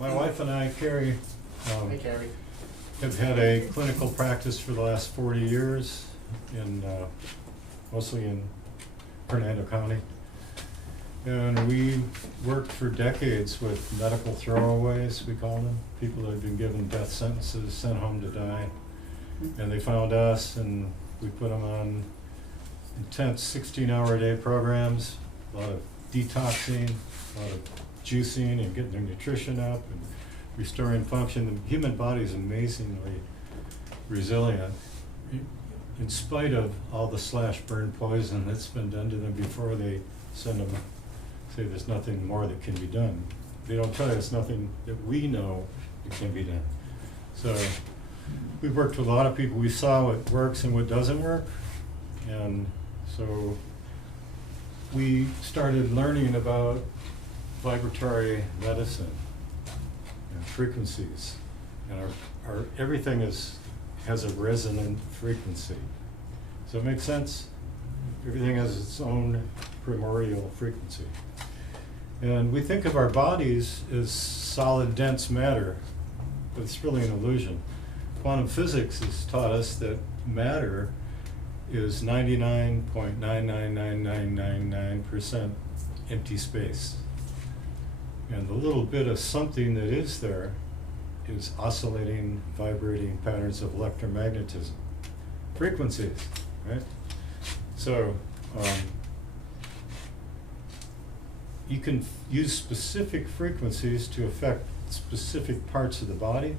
my wife and I, Carrie, Hi, Carrie. have had a clinical practice for the last 40 years, in mostly in Hernando County. And we worked for decades with medical throwaways, we call them, people that have been given death sentences, sent home to die. And they found us, and we put them on intense 16-hour-a-day programs, a lot of detoxing, a lot of juicing and getting their nutrition up and restoring function. The human body is amazingly resilient in spite of all the slash burn poison that's been done to them before they send them, say there's nothing more that can be done. They don't tell you it's nothing that we know that can be done. So we've worked with a lot of people. We saw what works and what doesn't work. And so we started learning about vibratory medicine and frequencies. And our everything has a resonant frequency. Does that make sense? Everything has its own primordial frequency. And we think of our bodies as solid, dense matter, but it's really an illusion. Quantum physics has taught us that matter is 99.999999% empty space. And the little bit of something that is there is oscillating, vibrating patterns of electromagnetism. Frequencies, right? So you can use specific frequencies to affect specific parts of the body.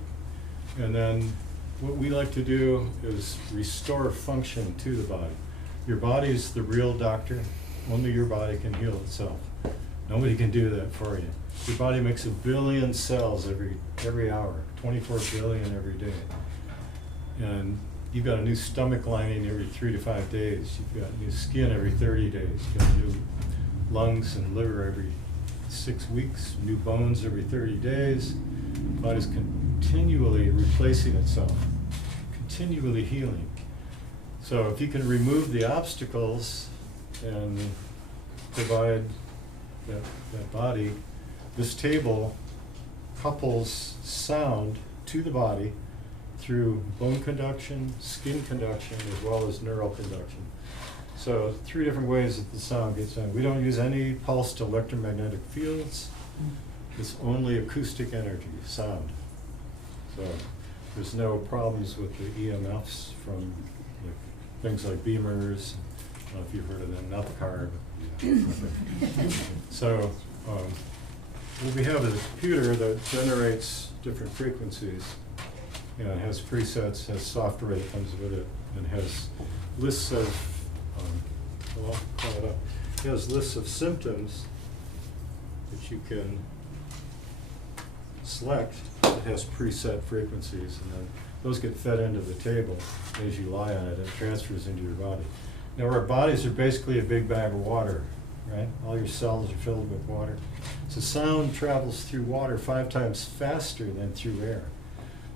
And then what we like to do is restore function to the body. Your body is the real doctor. Only your body can heal itself. Nobody can do that for you. Your body makes 1 billion cells every hour, 24 billion every day. And you've got a new stomach lining every 3 to 5 days. You've got new skin every 30 days. You've got new lungs and liver every 6 weeks, new bones every 30 days. The body's continually replacing itself, continually healing. So if you can remove the obstacles and provide that body, this table couples sound to the body through bone conduction, skin conduction, as well as neural conduction. So 3 different ways that the sound gets in. We don't use any pulsed electromagnetic fields. It's only acoustic energy, sound. So there's no problems with the EMFs from things like beamers. I don't know if you've heard of them, not the car. But, yeah. So what we have is a computer that generates different frequencies. You know, it has presets, has software that comes with it, and has lists of, well, I'll call it up. It has lists of symptoms that you can select. It has preset frequencies, and then those get fed into the table. As you lie on it, it transfers into your body. Now, our bodies are basically a big bag of water, right? All your cells are filled with water. So sound travels through water 5 times faster than through air.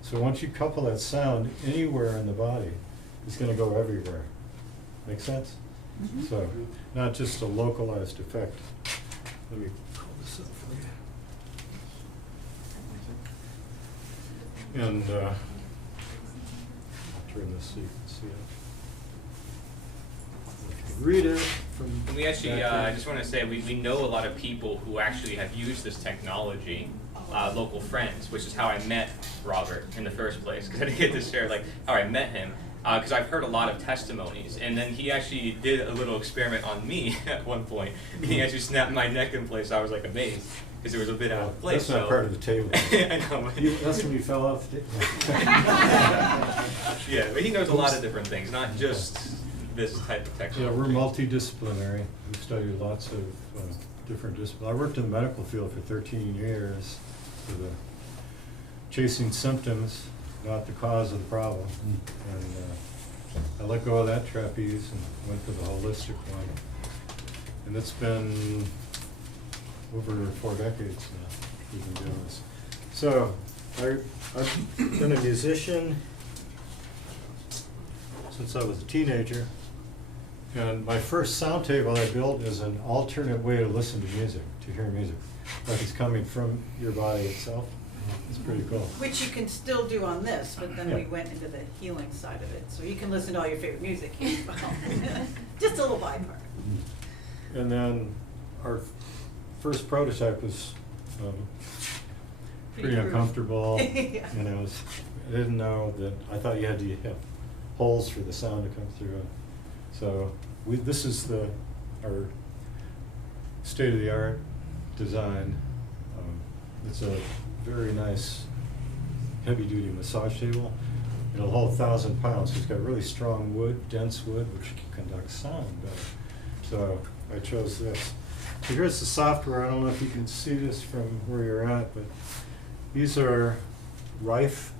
So once you couple that sound anywhere in the body, it's going to go everywhere. Make sense? Mm-hmm. So not just a localized effect. Let me call this up for you. And I'll turn this so you can see it. Read it from. We actually, I just want to say, we know a lot of people who actually have used this technology, local friends, which is how I met Robert in the first place, because I didn't get to share like how I met him, because I've heard a lot of testimonies, and then he actually did a little experiment on me at one point. He actually snapped my neck in place. I was like amazed, because it was a bit out of place. That's not part of the table. I know. That's when you fell off the table. Yeah, but he knows a lot of different things, not just this type of technology. Yeah, we're multidisciplinary. We studied lots of different disciplines. I worked in the medical field for 13 years, for the chasing symptoms, not the cause of the problem. And I let go of that trapeze and went to the holistic one. And it's been over 4 decades now we've been doing this. So I've been a musician since I was a teenager. And my first sound table I built is an alternate way to listen to music, to hear music. Like it's coming from your body itself. It's pretty cool. Which you can still do on this, but then we went into the healing side of it. So you can listen to all your favorite music here as well. Just a little bypass. And then our first prototype was pretty Pretty uncomfortable. Yeah. And I didn't know that, I thought you had to have holes for the sound to come through. So this is our state-of-the-art design. It's a very nice heavy-duty massage table. It'll hold 1,000 pounds. It's got really strong wood, dense wood, which conducts sound better. So I chose this. So here's the software. I don't know if you can see this from where you're at, but these are rife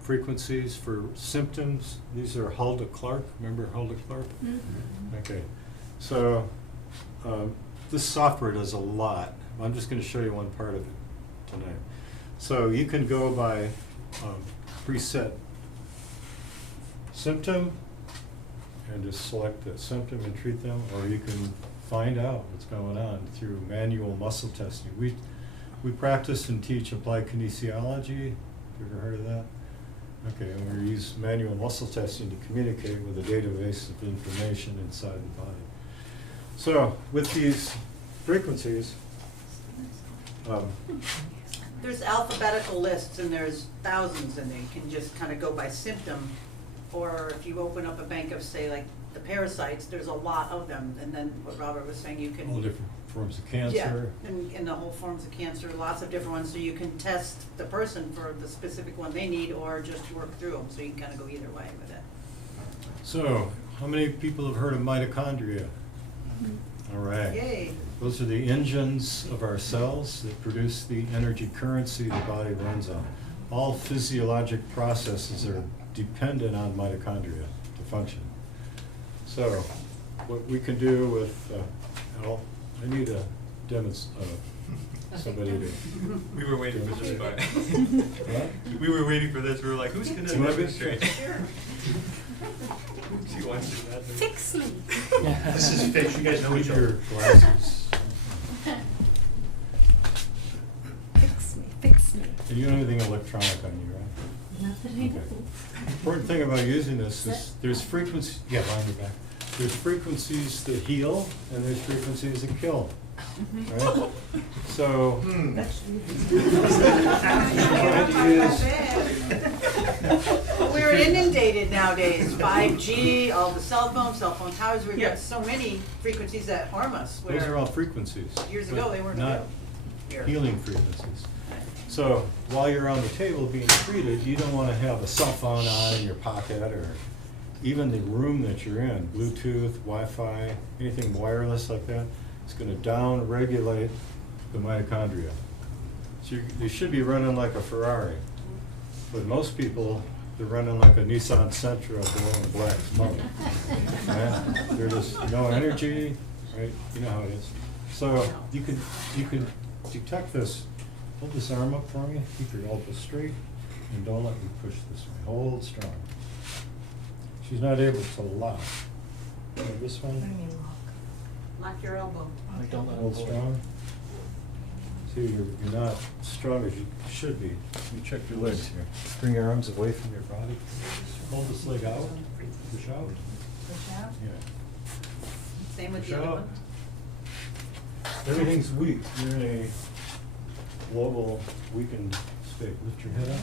frequencies for symptoms. These are Hulda Clark. Remember Hulda Clark? Mm-hmm. Okay. So this software does a lot. I'm just going to show you one part of it tonight. So you can go by preset symptom and just select the symptom and treat them, or you can find out what's going on through manual muscle testing. We practice and teach applied kinesiology. You ever heard of that? Okay, and we use manual muscle testing to communicate with a database of information inside the body. So with these frequencies, There's alphabetical lists and there's thousands and you can just kind of go by symptom. Or if you open up a bank of, say, like the parasites, there's a lot of them. And then what Robert was saying, you can... all different forms of cancer. Yeah, and the whole forms of cancer, lots of different ones. So you can test the person for the specific one they need or just work through them. So you can kind of go either way with it. So, how many people have heard of mitochondria? All right. Yay. Those are the engines of our cells that produce the energy currency the body runs on. All physiologic processes are dependent on mitochondria to function. So, what we can do with, I need a somebody to. We were waiting for this part. What? We were waiting for this. We were like, who's going to demonstrate? Sure. She wants to do that. Fix me. This is fixed, you guys know each Put other. your glasses. Fix me. And you don't have anything electronic on you, right? Not that I Okay. know. Important thing about using this is there's frequencies, yeah, line your back. There's frequencies that heal and there's frequencies that kill, right? So, We're inundated nowadays, 5G, all the cell phone towers, we've got so many frequencies that harm us. those are where all frequencies. Years ago, but they weren't not here. healing frequencies. So, while you're on the table being treated, you don't want to have a cell phone on in your pocket or even the room that you're in, Bluetooth, Wi-Fi, anything wireless like that. It's going to down-regulate the mitochondria. So they should be running like a Ferrari. But most people, they're running like a Nissan Sentra blowing black smoke. Right? There's just no energy, right? You know how it is. So you can detect this. Hold this arm up for me. Keep your elbow straight, and don't let me push this way. Hold strong. She's not able to lock. This one. Lock your elbow. Like, don't let Hold them strong. See, you're not strong as you should be. You check your legs here. Bring your arms away from your body. Hold this leg out. Push out. Push out. Yeah. Same with Push the other out. one. Everything's weak. You're in a global weakened state. Lift your head up.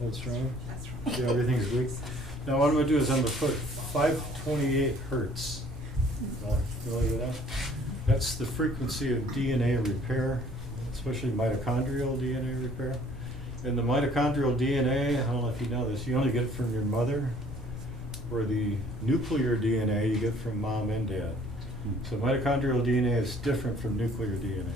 Hold strong. That's right. See, everything's weak. Now what I'm going to do is I'm going to put 528 hertz. Familiar with that? That's the frequency of DNA repair, especially mitochondrial DNA repair. And the mitochondrial DNA, I don't know if you know this, you only get it from your mother, or the nuclear DNA you get from mom and dad. So mitochondrial DNA is different from nuclear DNA.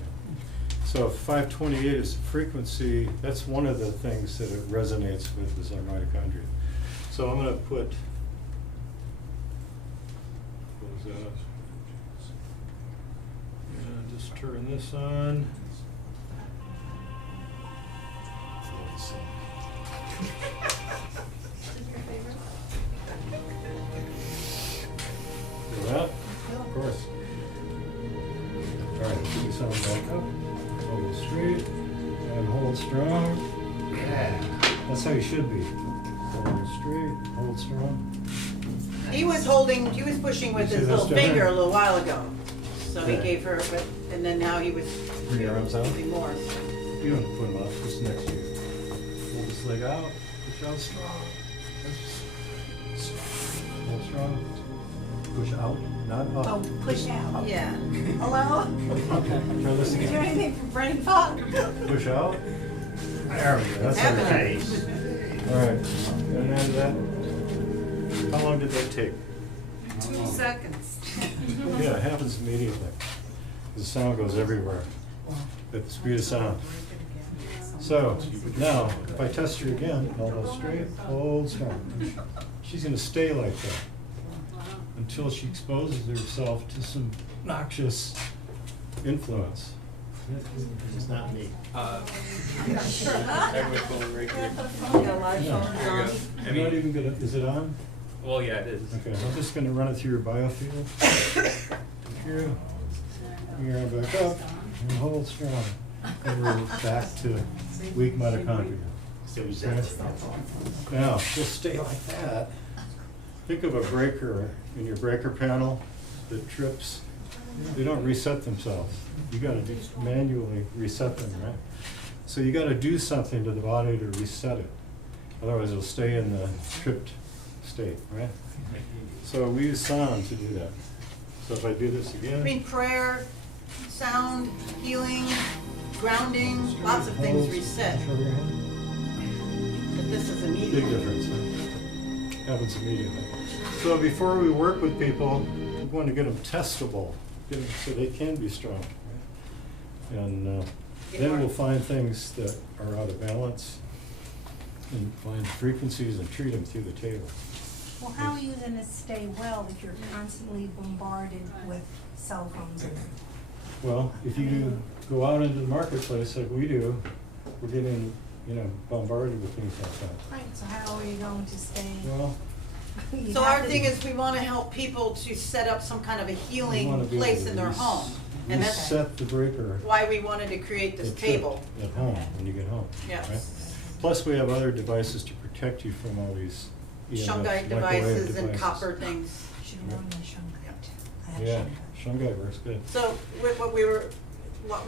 So 528 is the frequency, that's one of the things that it resonates with is our mitochondria. So I'm going to put, what is that? And just turn this on. Do that? Of course. All right, keep this on back up. Hold it straight and hold Hold strong. Yeah. That's how you should be. Hold straight, hold strong. He was pushing with You see his this little down finger there? a little while ago. So he Yeah. gave her, and then now he was Bring your arms out. doing more. You don't have to put them up, just next to you. Hold this leg out, push out strong. Hold strong. Push out, not up. Oh, push out. Yeah. Hello? Okay, try this Is there again. anything for brain fog? Push out. There we go. That's Happening. Nice. All right, and then that, how long did that take? 2 seconds. Yeah, it happens immediately. The sound goes everywhere at the speed of sound. So now, if I test her again, elbow straight, hold strong. She's gonna stay like that until she exposes herself to some noxious influence. It's not me. Everybody's going right here. Got a live Yeah. phone There you on. go. I I'm not mean, even gonna, is it on? well, yeah, it is. Okay, I'm just gonna run it through your biofield. Here, bring your arm back up, and hold strong. And we're back to weak mitochondria. So is Okay? that- Now, just stay like that. Think of a breaker in your breaker panel that trips. They don't reset themselves. You gotta manually reset them, right? So you gotta do something to the body to reset it. Otherwise it'll stay in the tripped state, right? So we use sound to do that. So if I do this I again. mean, prayer, sound, healing, grounding, lots of things hold, reset. show your hand. But this is Big immediate. difference, huh? Happens immediately. So before we work with people, we want to get them testable, get them so they can be strong. Right? And then we'll find things that are out of balance and find frequencies and treat them through the table. Well, how are you gonna stay well if you're constantly bombarded with cell phones? Well, if you go out into the marketplace like we do, we're getting, bombarded with things like that. Right, so how are you going to stay? Well, You So have our to- thing is we want to help people to set up some kind of a we wanna healing be able place to in their home. And that's reset the breaker. why we wanted to create this the trip table. At home, when you get home. Yes. right? Plus, we have other devices to protect you from all these EMFs, Shungite microwave devices and copper things. Should have worn my shungite. I have Yeah, shungite. Shungite works good. So what we were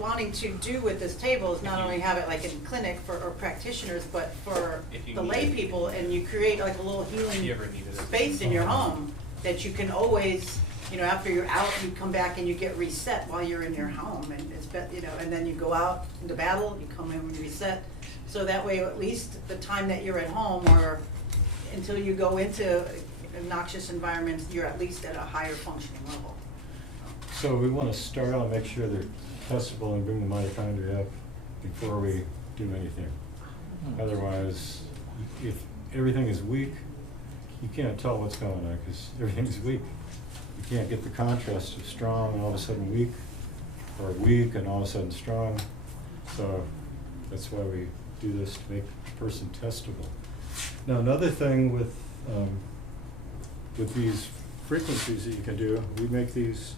wanting to do with this table is not only have it like in clinic for our practitioners, but for If you the need lay it. people, and you create like a little If you healing ever needed it. space in your home that you can always, after you're out, you come back and you get reset while you're in your home, and it's, and then you go out into battle, you come in and you reset. So that way, at least the time that you're at home, or until you go into noxious environments, you're at least at a higher functioning level. So we want to start out and make sure they're testable and bring the mitochondria up before we do anything. Otherwise, if everything is weak, you can't tell what's going on because everything's weak. You can't get the contrast of strong and all of a sudden weak, or weak and all of a sudden strong. So that's why we do this, to make the person testable. Now, another thing with these frequencies that you can do, we make these,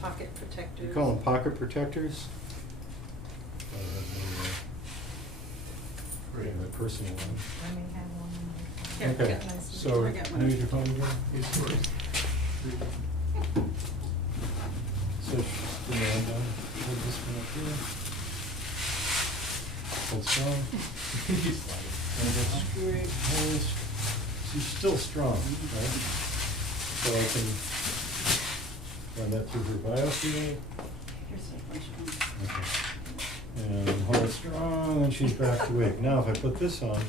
Pocket protectors. we call them pocket protectors. The personal one. I may have one. Here, Okay, yeah. so, I got one. use your phone again? So, put your hand down, hold this one up here. Hold strong. And go straight, hold, she's still strong, right? So I can run that through her biofeed. Here's the question. Okay. And hold strong, and she's back to weak. Now, if I put this on,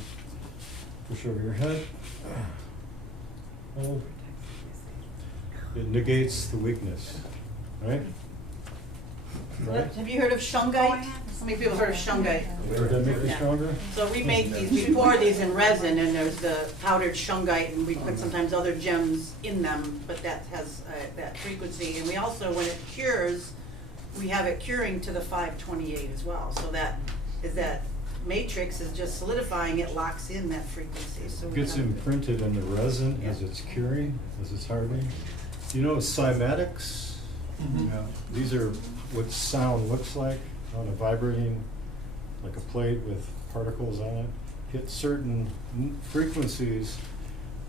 push over your head, hold. It negates the weakness, right? Right? Have you heard of shungite? How many people heard of shungite? Would that make you Yeah. stronger? So we make these, we pour these in resin, and there's the powdered shungite, and we put sometimes other gems in them, but that has that frequency. And we also, when it cures, we have it curing to the 528 as well. So that matrix is just solidifying, it locks in that frequency. So we Gets have- imprinted in the resin as Yeah. it's curing, as it's hardening. You know cymatics? Mhm. These are what sound looks like. on a vibrating, like a plate with particles on it, hit certain frequencies,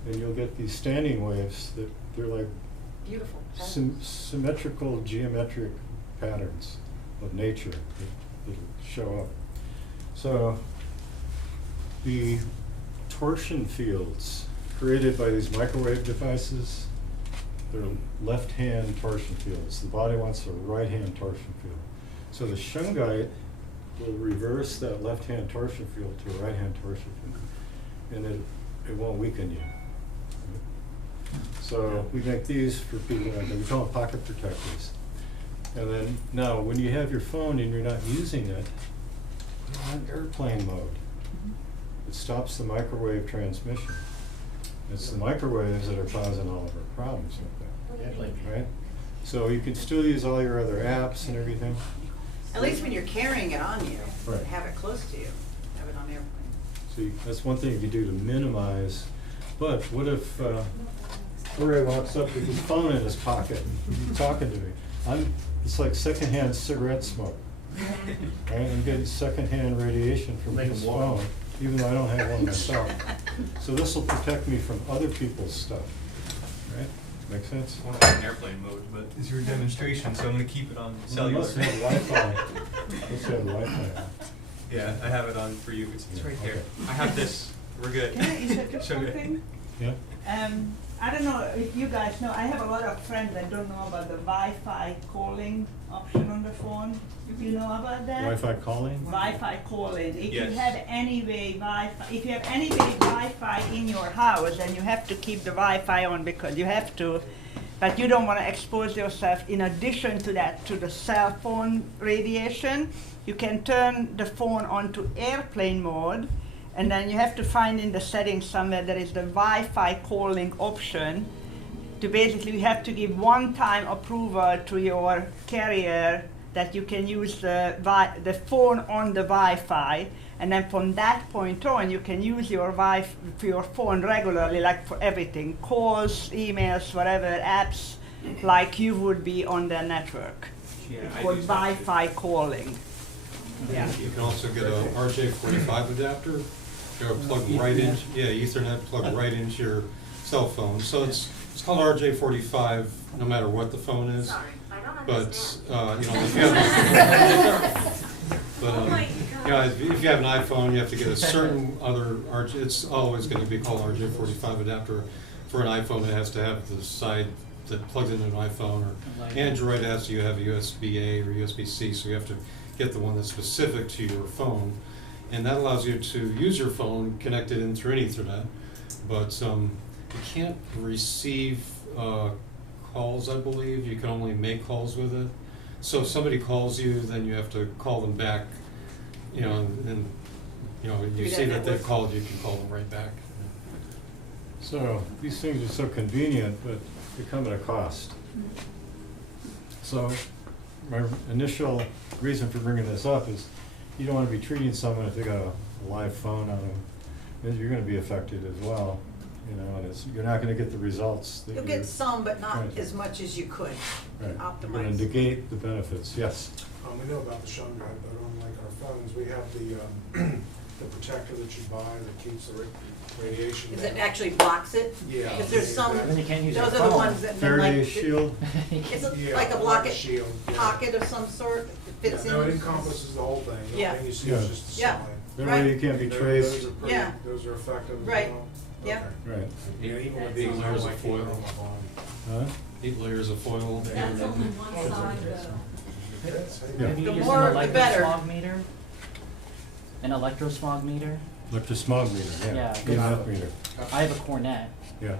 and you'll get these standing waves that they're like Beautiful. symmetrical geometric patterns of nature that show up. So the torsion fields created by these microwave devices, they're left-hand torsion fields. The body wants a right-hand torsion field. So the shungite will reverse that left-hand torsion field to a right-hand torsion field, and it won't weaken you. So we make these for people like that. We call them pocket protectors. And then now, when you have your phone and you're not using it, you're on airplane mode. It stops the microwave transmission. It's the microwaves that are causing all of our problems with that, right? So you can still use all your other apps and everything. At least when you're carrying it on you, Right. have it close to you, have it on airplane. So that's one thing you can do to minimize. But what if Cory walks up with his phone in his pocket, talking to me? It's like secondhand cigarette smoke. Right? I'm getting secondhand radiation from Make his him warm. phone, even though I don't have one myself. So this will protect me from other people's stuff. Right? Make sense? I want to in airplane mode, but it's your demonstration, so I'm going to keep it on cellular. Let's have Wi-Fi. Let's have Wi-Fi. Yeah, I have it on for you. It's Yeah, right here. okay. I have this. We're good. Can I interject Show me. something? Yeah? I don't know if you guys know, I have a lot of friends that don't know about the Wi-Fi calling option on the phone. You know about that? Wi-Fi calling? Wi-Fi calling. If you Yes. have any way Wi-Fi, if you have any way Wi-Fi in your house, then you have to keep the Wi-Fi on because you have to, but you don't want to expose yourself. In addition to that, to the cell phone radiation, you can turn the phone onto airplane mode, and then you have to find in the settings somewhere there is the Wi-Fi calling option. To basically, you have to give one-time approval to your carrier that you can use the phone on the Wi-Fi, and then from that point on, you can use your your phone regularly, like for everything, calls, emails, whatever, apps, like you would be on the network. Yeah, It's I called use that too. Wi-Fi calling. Yeah. You can also get a RJ45 adapter, plug right in, Ethernet plug right into your cell phone. So it's called RJ45 no matter what the phone is. Sorry, I don't But, understand. if you have, if you have an iPhone, you have to get a certain other it's always gonna be called RJ45 adapter. For an iPhone, it has to have the side that plugs into an iPhone, or Android has to have a USB-A or USB-C, so you have to get the one that's specific to your phone. And that allows you to use your phone connected in through an Ethernet, but you can't receive calls, I believe. You can only make calls with it. So if somebody calls you, then you have to call them back, and you see that they've called, you can call them right back. So these things are so convenient, but they come at a cost. So my initial reason for bringing this up is you don't want to be treating someone if they got a live phone on them, because you're going to be affected as well. And you're not going to get the results that You'll you're. get some, but not Right. as much as you could. Right. You're going Optimize. to negate the benefits. Yes. We know about the shungite, but unlike our phones, we have the protector that you buy that keeps the radiation Is down. it actually blocks it? Yeah. Because there's some, Then you can't use your those are the phone. ones that then Faraday like, shield. it's Yeah, like a like block a shield, yeah. pocket of some sort that fits in. No, it encompasses the whole thing. The Yeah. only thing you see Yeah. is just the Yeah. side. That Right. way you can't be Those traced. are pretty, Yeah. those are effective as Right. well. Yeah. Okay. Right. Yeah, even with 8 these, layers I of like keeping foil. them on my body. Huh? 8 layers of foil. That's only one side Yeah. Have you The used more, an the better. electrosmog meter? An electrosmog meter? Electrosmog meter. Yeah. Yeah. EMF meter. I have a Cornet. Yeah.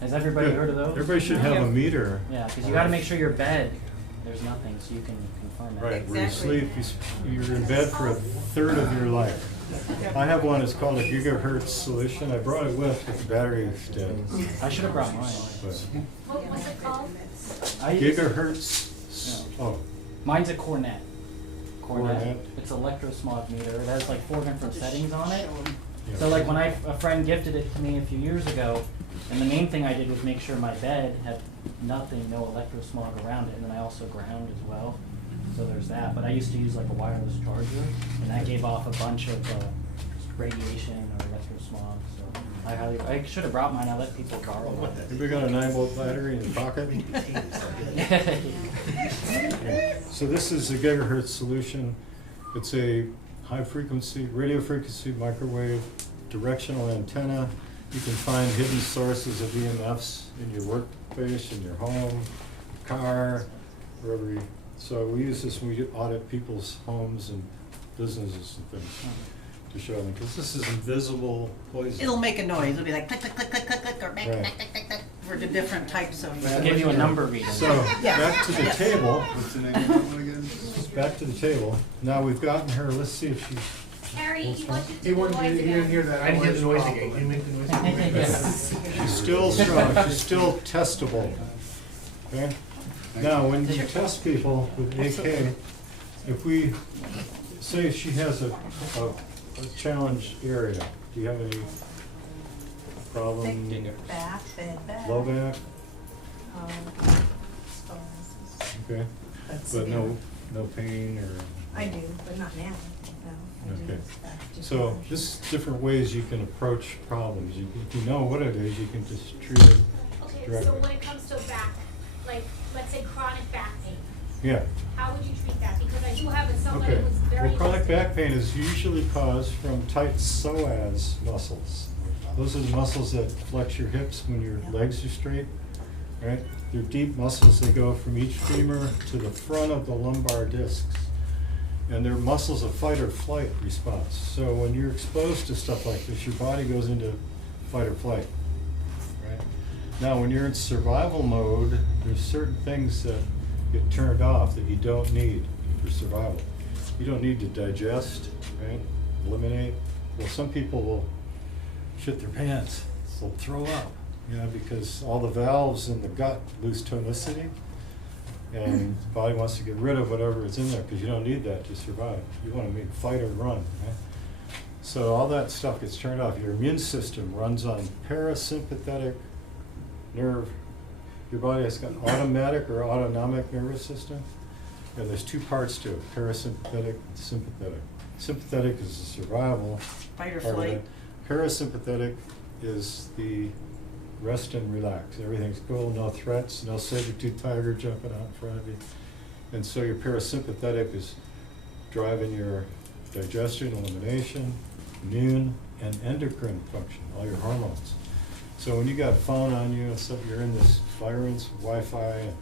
Has everybody Good. heard of those? Everybody should have a meter. Yeah, because you got to make sure your bed, there's nothing, so you can confirm it. Right, where you Exactly. sleep, you're in bed for a third of your life. I have one, it's called a gigahertz solution. I brought it with, but the battery is dead. I should have brought mine. But What was it called? gigahertz, oh, Mine's a Cornet. Cornet. It's an electrosmog meter. It has like 4 different settings on it. yeah. So like when a friend gifted it to me a few years ago, and the main thing I did was make sure my bed had nothing, no electrosmog around it, and then I also ground as well. So there's that, but I used to use like a wireless charger, and that gave off a bunch of radiation or electrosmog, so I should have brought mine, I let people borrow mine. Have we got a 9-volt battery in the pocket? Okay. So this is a gigahertz solution. It's a high frequency, radio frequency microwave directional antenna. You can find hidden sources of EMFs in your workplace, in your home, your car, wherever you. So we use this when we audit people's homes and businesses and things to show them, because this is invisible poison. It'll make a noise, it'll be like click, click, click, click, click, click, or click, Right. click, click, click, click, for the different types of. It'll give you a number reader. So, Yeah. back to the Yeah. table. What's the name of that one again? Back to the table. Now we've gotten her, let's see if she, Harry, he wants you to He wouldn't, he didn't hear that. I didn't hear the noise again. Can you make the noise again? Yes. she's still strong, she's still testable. Okay? Now, when you test people with AK, if we say she has a challenge area, do you have any problem? Thick back, bad back. Low back? Scoliosis. Okay. That's But severe. no pain or? I do, but not now, no, I do. Okay. Back just So, fine. just different ways you can approach problems. If you know what it is, you can just treat it Okay, so directly. when it comes to back, like, let's say chronic back pain, Yeah. how would you treat that? Because I do have somebody Okay. who's very. Well, chronic back pain is usually caused from tight psoas muscles. Those are the muscles that flex your hips when your legs are straight, right? They're deep muscles. They go from each femur to the front of the lumbar discs. And they're muscles of fight or flight response. So when you're exposed to stuff like this, your body goes into fight or flight, right? Now, when you're in survival mode, there's certain things that get turned off that you don't need for survival. You don't need to digest, right? Eliminate. Well, some people will shit their pants. They'll throw up, you know, because all the valves in the gut lose tonicity. And the body wants to get rid of whatever is in there, because you don't need that to survive. You want to fight or run, right? So all that stuff gets turned off. Your immune system runs on parasympathetic nerve. Your body has got automatic or autonomic nervous system. And there's two parts to it, parasympathetic and sympathetic. Sympathetic is the survival Fight or part of flight. it. Parasympathetic is the rest and relax. Everything's cool, no threats, no saber-tooth tiger jumping out in front of you. And so your parasympathetic is driving your digestion, elimination, immune, and endocrine function, all your hormones. So when you got a phone on you and stuff, you're in this virus, Wi-Fi, and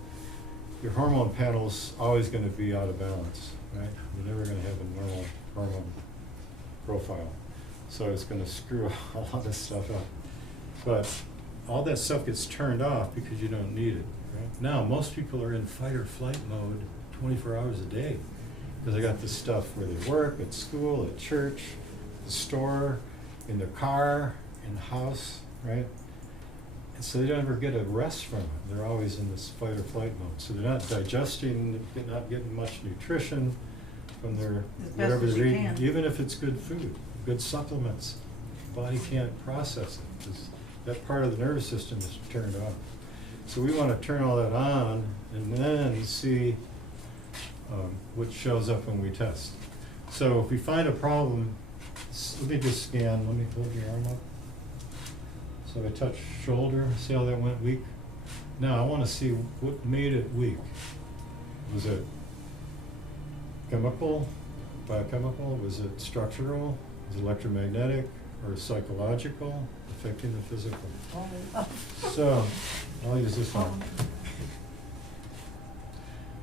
your hormone panel's always gonna be out of balance, right? You're never gonna have a normal hormone profile. So it's gonna screw a lot of stuff up. But all that stuff gets turned off because you don't need it, right? Now, most people are in fight or flight mode 24 hours a day, because they got this stuff where they work, at school, at church, the store, in their car, in the house, right? And so they don't ever get a rest from it. They're always in this fight or flight mode. So they're not digesting, they're not getting much nutrition from their, As best whatever as they're you eating, can. even if it's good food, good supplements. The body can't process it, because that part of the nervous system is turned off. So we want to turn all that on and then see what shows up when we test. So if we find a problem, let me just scan, let me hold your arm up. So I touch shoulder, see how that went weak? Now I want to see what made it weak. Was it chemical, biochemical? Was it structural? Was it electromagnetic or psychological, affecting the physical? So I'll use this one.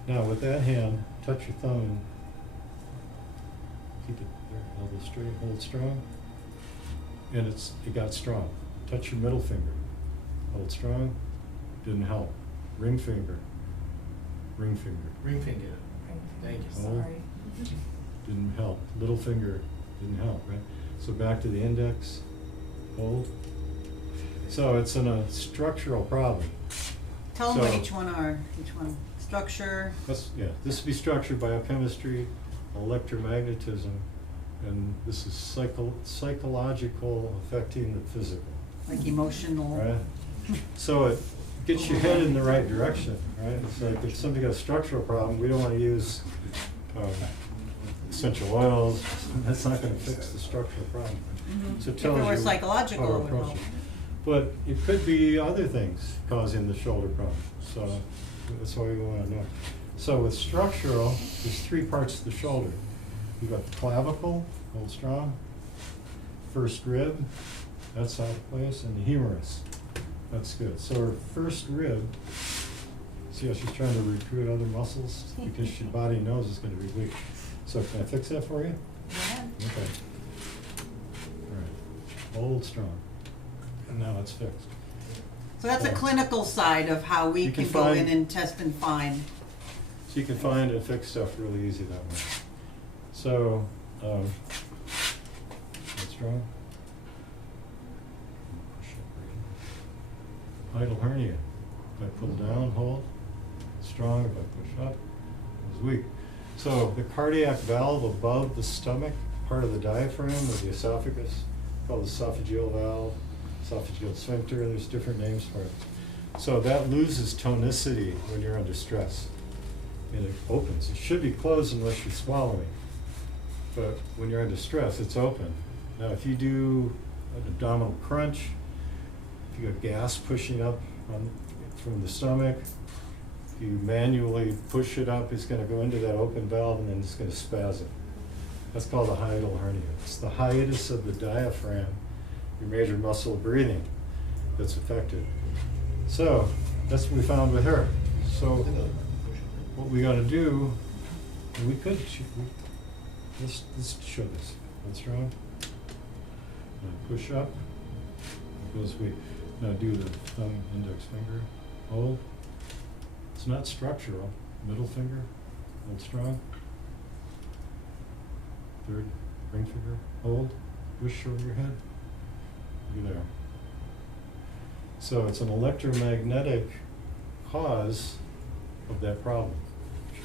Now with that hand, touch your thumb and keep it there, elbow straight, hold strong. And it got strong. Touch your middle finger, hold strong, didn't help. Ring finger, ring finger, Ring finger. Thank you. hold, Sorry. didn't help. Little finger, didn't help, right? So back to the index, hold. So it's a structural problem. Tell them what So- each one are, each one. Structure, Yeah, this would be structured biochemistry, electromagnetism, and this is psychological affecting the physical, like emotional. right? So it gets your head in the right direction, right? It's like if somebody got a structural problem, we don't want to use essential oils. That's not going to fix the structural problem. So it If tells it were you psychological, how to it would approach help. it. But it could be other things causing the shoulder problem. So that's why we want to know. So with structural, there's 3 parts of the shoulder. You've got the clavicle, hold strong, first rib, that's out of place, and the humerus. That's good. So her first rib, see how she's trying to recruit other muscles? Because your body knows it's going to be weak. So can I fix that for you? Yeah. Okay. All right. Hold strong. And now it's fixed. So that's a clinical side of how we You can can go find- in and test and find. So you can find and fix stuff really easy that way. So, hold strong. Idle hernia. If I pull down, hold. Strong. If I push up, it's weak. So the cardiac valve above the stomach, part of the diaphragm of the esophagus, called the esophageal valve, esophageal sphincter, there's different names for it. So that loses tonicity when you're under stress. And it opens. It should be closed unless you're swallowing. But when you're under stress, it's open. Now if you do an abdominal crunch, if you got gas pushing up from the stomach, if you manually push it up, it's going to go into that open valve and then it's going to spasm. That's called a hiatal hernia. It's the hiatus of the diaphragm, your major muscle of breathing, that's affected. So that's what we found with her. So what we got to do, and we could, let's show this. Hold strong. Now push up. It goes weak. Now do the thumb, index finger. Hold. It's not structural. Middle finger. Hold strong. Third ring finger. Hold. Push over your head. You're there. So it's an electromagnetic cause of that problem.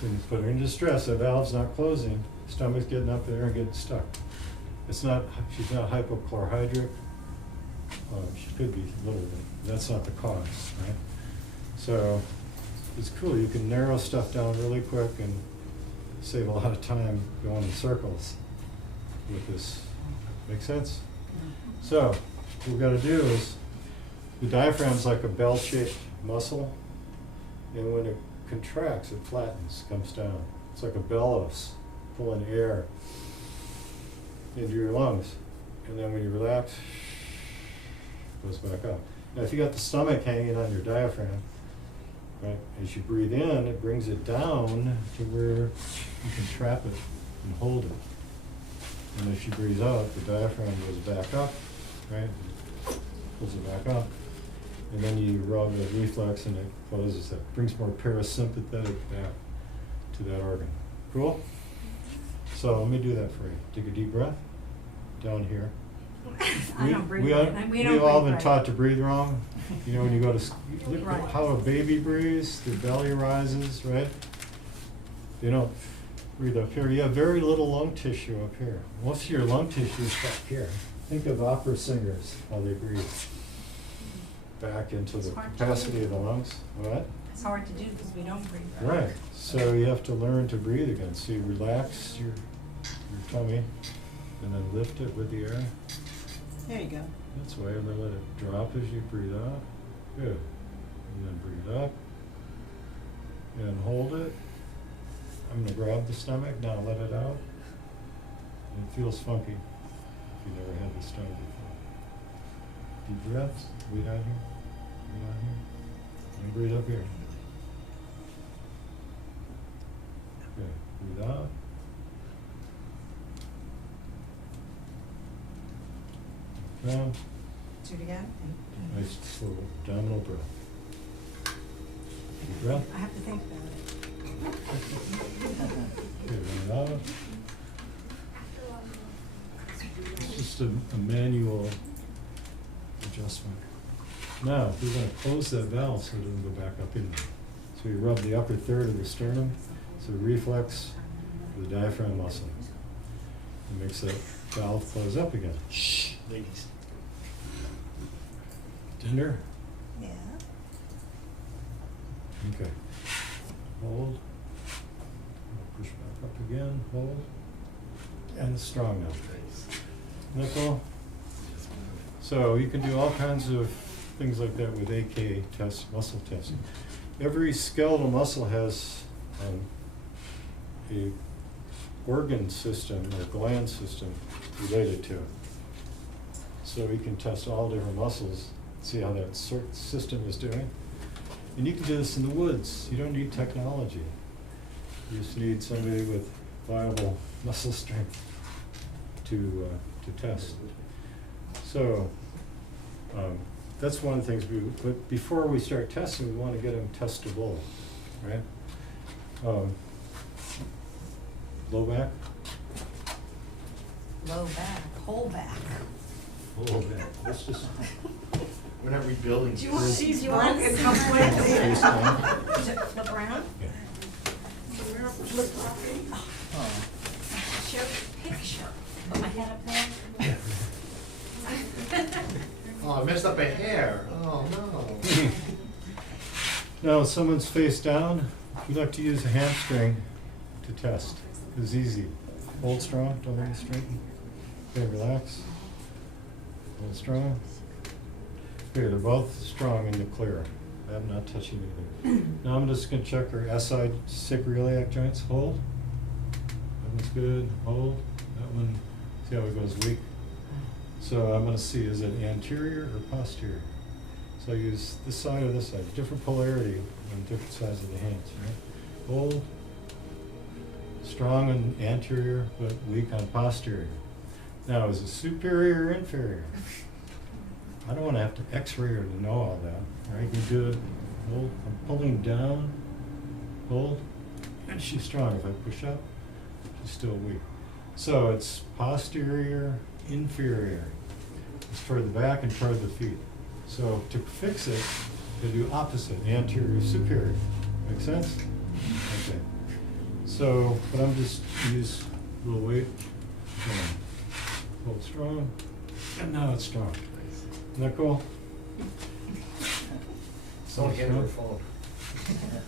When you put her into stress, the valve's not closing, stomach's getting up there and getting stuck. It's not, she's not hypochlorhydric. She could be a little bit. That's not the cause, right? So it's cool. You can narrow stuff down really quick and save a lot of time going in circles with this. Make sense? So what we've got to do is, the diaphragm's like a bell-shaped muscle, and when it contracts, it flattens, comes down. It's like a bellows pulling air into your lungs. And then when you relax, it goes back up. Now if you got the stomach hanging on your diaphragm, right, as you breathe in, it brings it down to where you can trap it and hold it. And if you breathe out, the diaphragm goes back up, right? Pulls it back up. And then you rub the reflex and it closes it. Brings more parasympathetic back to that organ. Cool? So let me do that for you. Take a deep breath down here. I don't breathe We right. we've all been right. taught to breathe wrong. You know, when you go to look Right. at how a baby breathes, their belly rises, right? You don't breathe up here. You have very little lung tissue up here. Most of your lung tissue is back here. Think of opera singers, how they breathe back into the It's hard to capacity do. of the lungs. What? It's hard to do because we don't breathe Right. So you have to learn to breathe again. So you relax your tummy and then lift it with the air. There you go. That's why, and then let it drop as you breathe out. Good. And then breathe up. And hold it. I'm going to grab the stomach, now let it out. And it feels funky if you never had this done before. Deep breaths. Breathe out here. Breathe out here. And breathe up here. Good. Breathe out. Down. Do it again. Nice slow abdominal breath. Deep breath. I have to think about it. Okay, breathe out. It's just a manual adjustment. Now, we're going to close that valve so it doesn't go back up in there. So you rub the upper third of the sternum, so reflex the diaphragm muscle. It makes that valve close up again. Shh, ladies. Tender? Yeah. Okay. Hold. Push back up again. Hold. And it's strong now. Nickel. So you can do all kinds of things like that with AK test, muscle testing. Every skeletal muscle has a organ system or gland system related to it. So we can test all different muscles, see how that system is doing. And you can do this in the woods. You don't need technology. You just need somebody with viable muscle strength to test. So that's one of the things but before we start testing, we want to get them testable, right? Low back? Low back, whole back. Low back. Let's just We're not rebuilding. Do you want this. these Do you want broken to completely? face down. Is it the brown? Yeah. Show a picture. Put my head up there. Oh, I messed up my hair. Oh, no. Now, if someone's face down, we like to use a hamstring to test. It's easy. Hold strong, don't let it straighten. Okay, relax. Hold strong. Okay, they're both strong in the clear. I'm not touching anything. Now I'm just going to check our SI sacroiliac joints. Hold. That one's good. Hold. That one, see how it goes weak. So I'm going to see, is it anterior or posterior? So I use this side or this side. Different polarity on different sides of the hands, right? Hold. Strong on anterior, but weak on posterior. Now, is it superior or inferior? I don't want to have to x-ray her to know all that. Right? You do it, hold, I'm pulling down, hold, and she's strong. If I push up, she's still weak. So it's posterior, inferior. It's toward the back and toward the feet. So to fix it, you do opposite, anterior, superior. Make sense? Okay. So, but I'm just use a little weight. Hold strong, and now it's strong. Isn't that cool? Someone hand her a phone.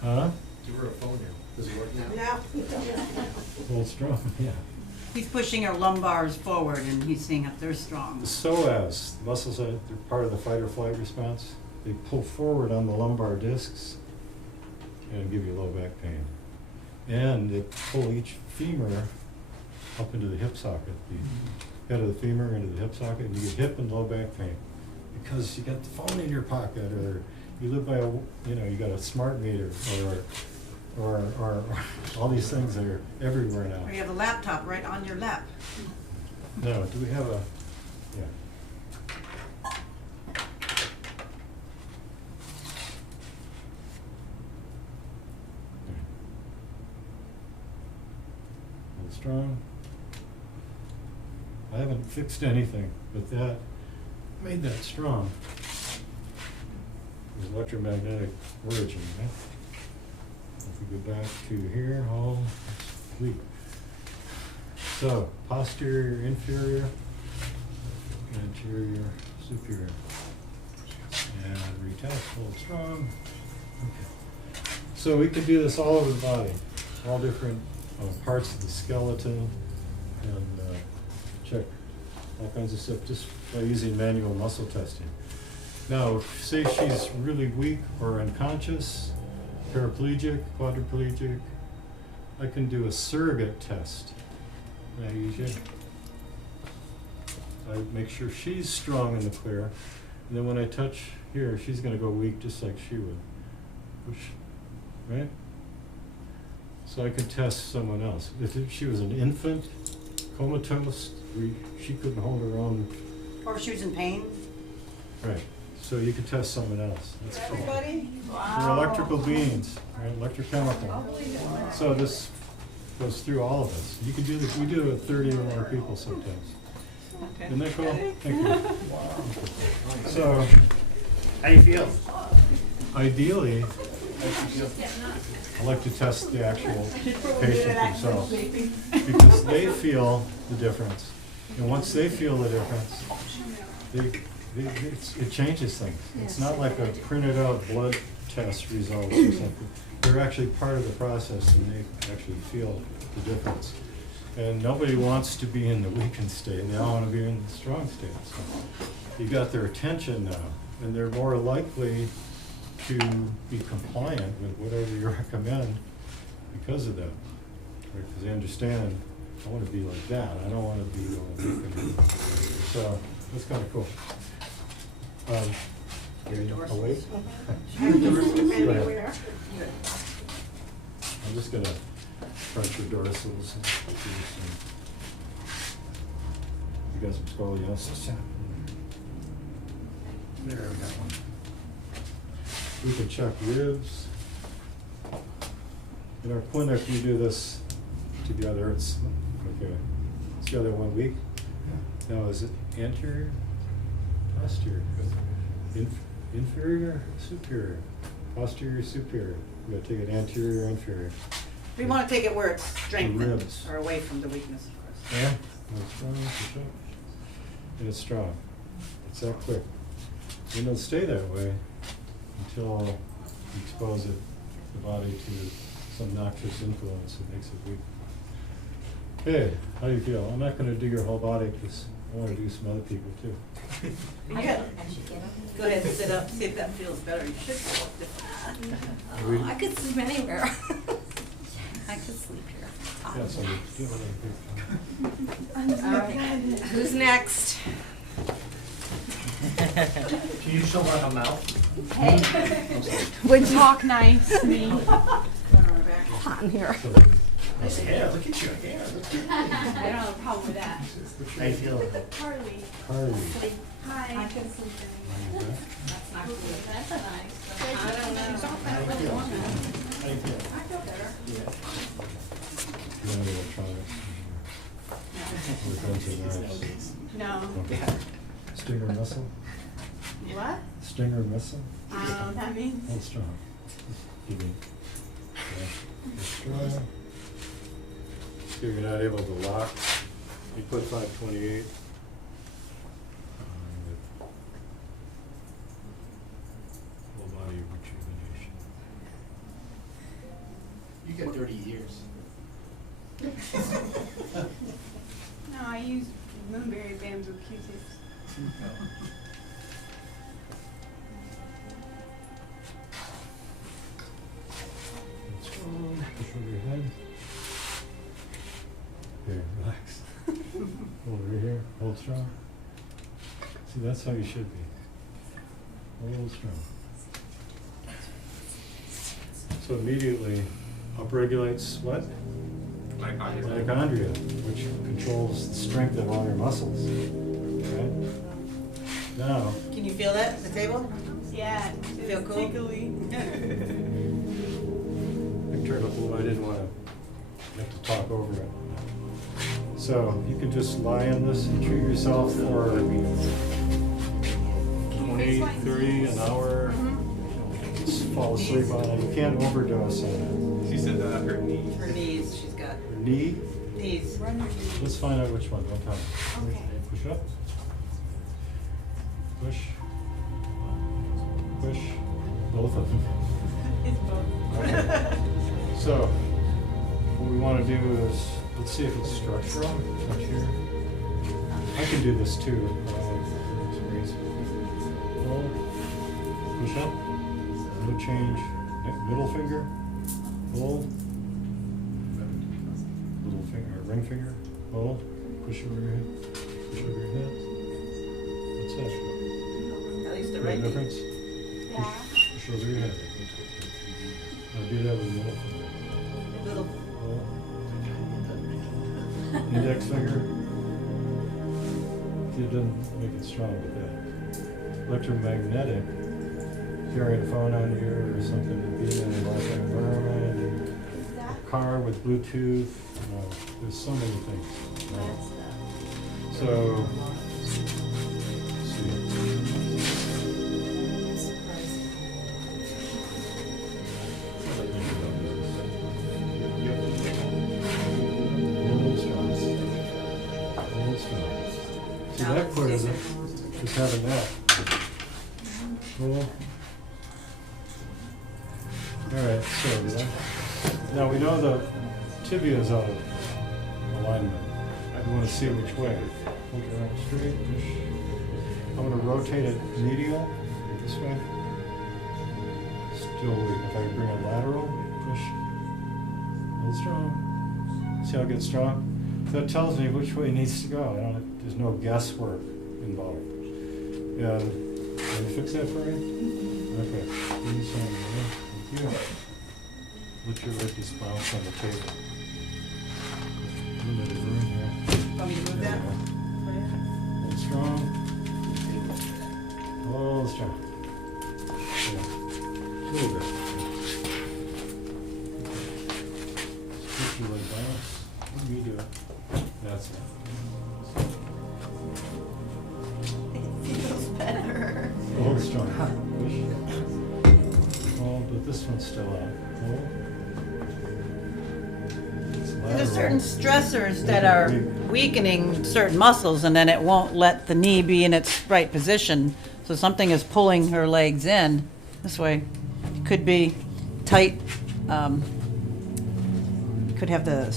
Huh? Give her a phone now. Does it work now? Yeah. Hold strong, yeah. He's pushing our lumbars forward and he's seeing if they're strong. The psoas, the muscles that are part of the fight or flight response, they pull forward on the lumbar discs and give you low back pain. And they pull each femur up into the hip socket, the head of the femur into the hip socket, and you get hip and low back pain. Because you got the phone in your pocket, or you live by a, you got a smart meter, or all these things that are everywhere now. Or you have a laptop right on your lap. No, do we have a, yeah. Hold strong. I haven't fixed anything, but that made that strong. There's electromagnetic origin, right? If we go back to here, hold, it's weak. So, posterior, inferior, anterior, superior. And retest, hold strong. Okay. So we can do this all over the body, all different parts of the skeleton, and check all kinds of stuff just by using manual muscle testing. Now, say she's really weak or unconscious, paraplegic, quadriplegic, I can do a surrogate test. Can I use you? I make sure she's strong in the clear, and then when I touch here, she's going to go weak just like she would. Push, right? So I could test someone else. If she was an infant, comatose, she couldn't hold her own. Or she was in pain. Right. So you could test someone else. That's cool. Everybody? We're electrical beings, right? Electrochemical. So this goes through all of us. You can do this. We do it with 30 or more people sometimes. Isn't that cool? Thank you. So, How do you feel? ideally, I like to test the actual patient themselves because they feel the difference. And once they feel the difference, it changes things. It's not like a printed out blood test results or something. They're actually part of the process and they actually feel the difference. And nobody wants to be in the weakened state, they all want to be in the strong state. So you got their attention now, and they're more likely to be compliant with whatever you recommend because of that. Because they understand, I want to be like that, I don't want to be weakened. So that's kind of cool. Are you awake? Go ahead. I'm just gonna crunch your dorsals. You got some scoliosis? There, we got one. We can check ribs. In our clinic, we do this together. It's okay. It's together 1 week. Now, is it anterior, posterior, inferior, superior, posterior, superior? We gotta take it anterior, inferior. We want to take it where it's ribs. strengthened, or away from the weakness, of course. Yeah, it's strong, it's strong. And it's strong. It's that quick. And it'll stay that way until you expose it, the body to some noxious influence that makes it weak. Hey, how do you feel? I'm not gonna do your whole body because I wanna do some other people too. Yeah. Go ahead and sit up, see if that feels better. You should feel different. I could sleep anywhere. I could sleep here. Yeah, so you do it. Who's next? Can you show like a mouth? Hey. Would talk nice to me. Hot in here. Nice hair, look at your hair. I don't have a problem with that. How you feeling? Harley. Harley. Hi. I could sleep anywhere. That's not cool. That's nice. I don't know. How do you feel? How do you feel? I feel better. You want electronics? We're going to nice. No. Okay. Stinger missile? What? Stinger missile? I don't know what that means. Hold strong. Give me. Yeah. Strong. See if you're not able to lock. You put 528. Whole body rejuvenation. You get 30 years. No, I use moonberry bamboo Q-tips. Strong. Push over your head. Here, relax. Over here, hold strong. See, that's how you should be. Hold strong. So immediately upregulates what? Mitochondria, which controls the strength of all your muscles. Okay? Now, Can you feel that at the table? Yeah, Feel it's cool? tickly. I turned up a little, I didn't want to have to talk over it. So you can just lie in this and treat yourself for 20, 30, an hour. Just fall asleep on it. You can't overdose on it. She said her knees. Her knees, she's got Your knee, knees. let's find out which one time. Okay. Push up. Push. Push. Both of them. It's both. Okay. So, what we want to do is, let's see if it's structural. Touch here. I can do this too. Hold. Push up. No change. Middle finger. Hold. Little finger, ring finger. Hold. Push over your head. Push over your head. That's it. At least the Got a right knee. difference? Yeah. Push over your head. Now do that with the middle finger. Little. Hold. Index finger. See, it doesn't make it strong with that. Electromagnetic, carrying a phone on you or something, to be in a live environment, a car with Bluetooth, you know, there's so many things. you know. So, see that clears it. Just having that. Cool. Alright, so now we know the tibia is out of alignment. I want to see which way. Hold your arm straight. I'm going to rotate it medial, this way. Still weak. If I bring it lateral, push. A little strong. See how it gets strong? That tells me which way it needs to go. There's no guesswork involved. And can you fix that for me? Okay. Give me some. Thank you. Let your leg just bounce on the table. Limited room here. Want me to move that? Hold strong. Hold strong. Yeah. A little bit. Push your leg bounce. Let me do it. That's it. It feels better. Hold strong. Push. Hold, but this one's still out. Hold. It's There's lateral. certain stressors that are weakening certain muscles, and then it won't let the knee be in its right position. So something is pulling her legs in this way. It could be tight. Could have the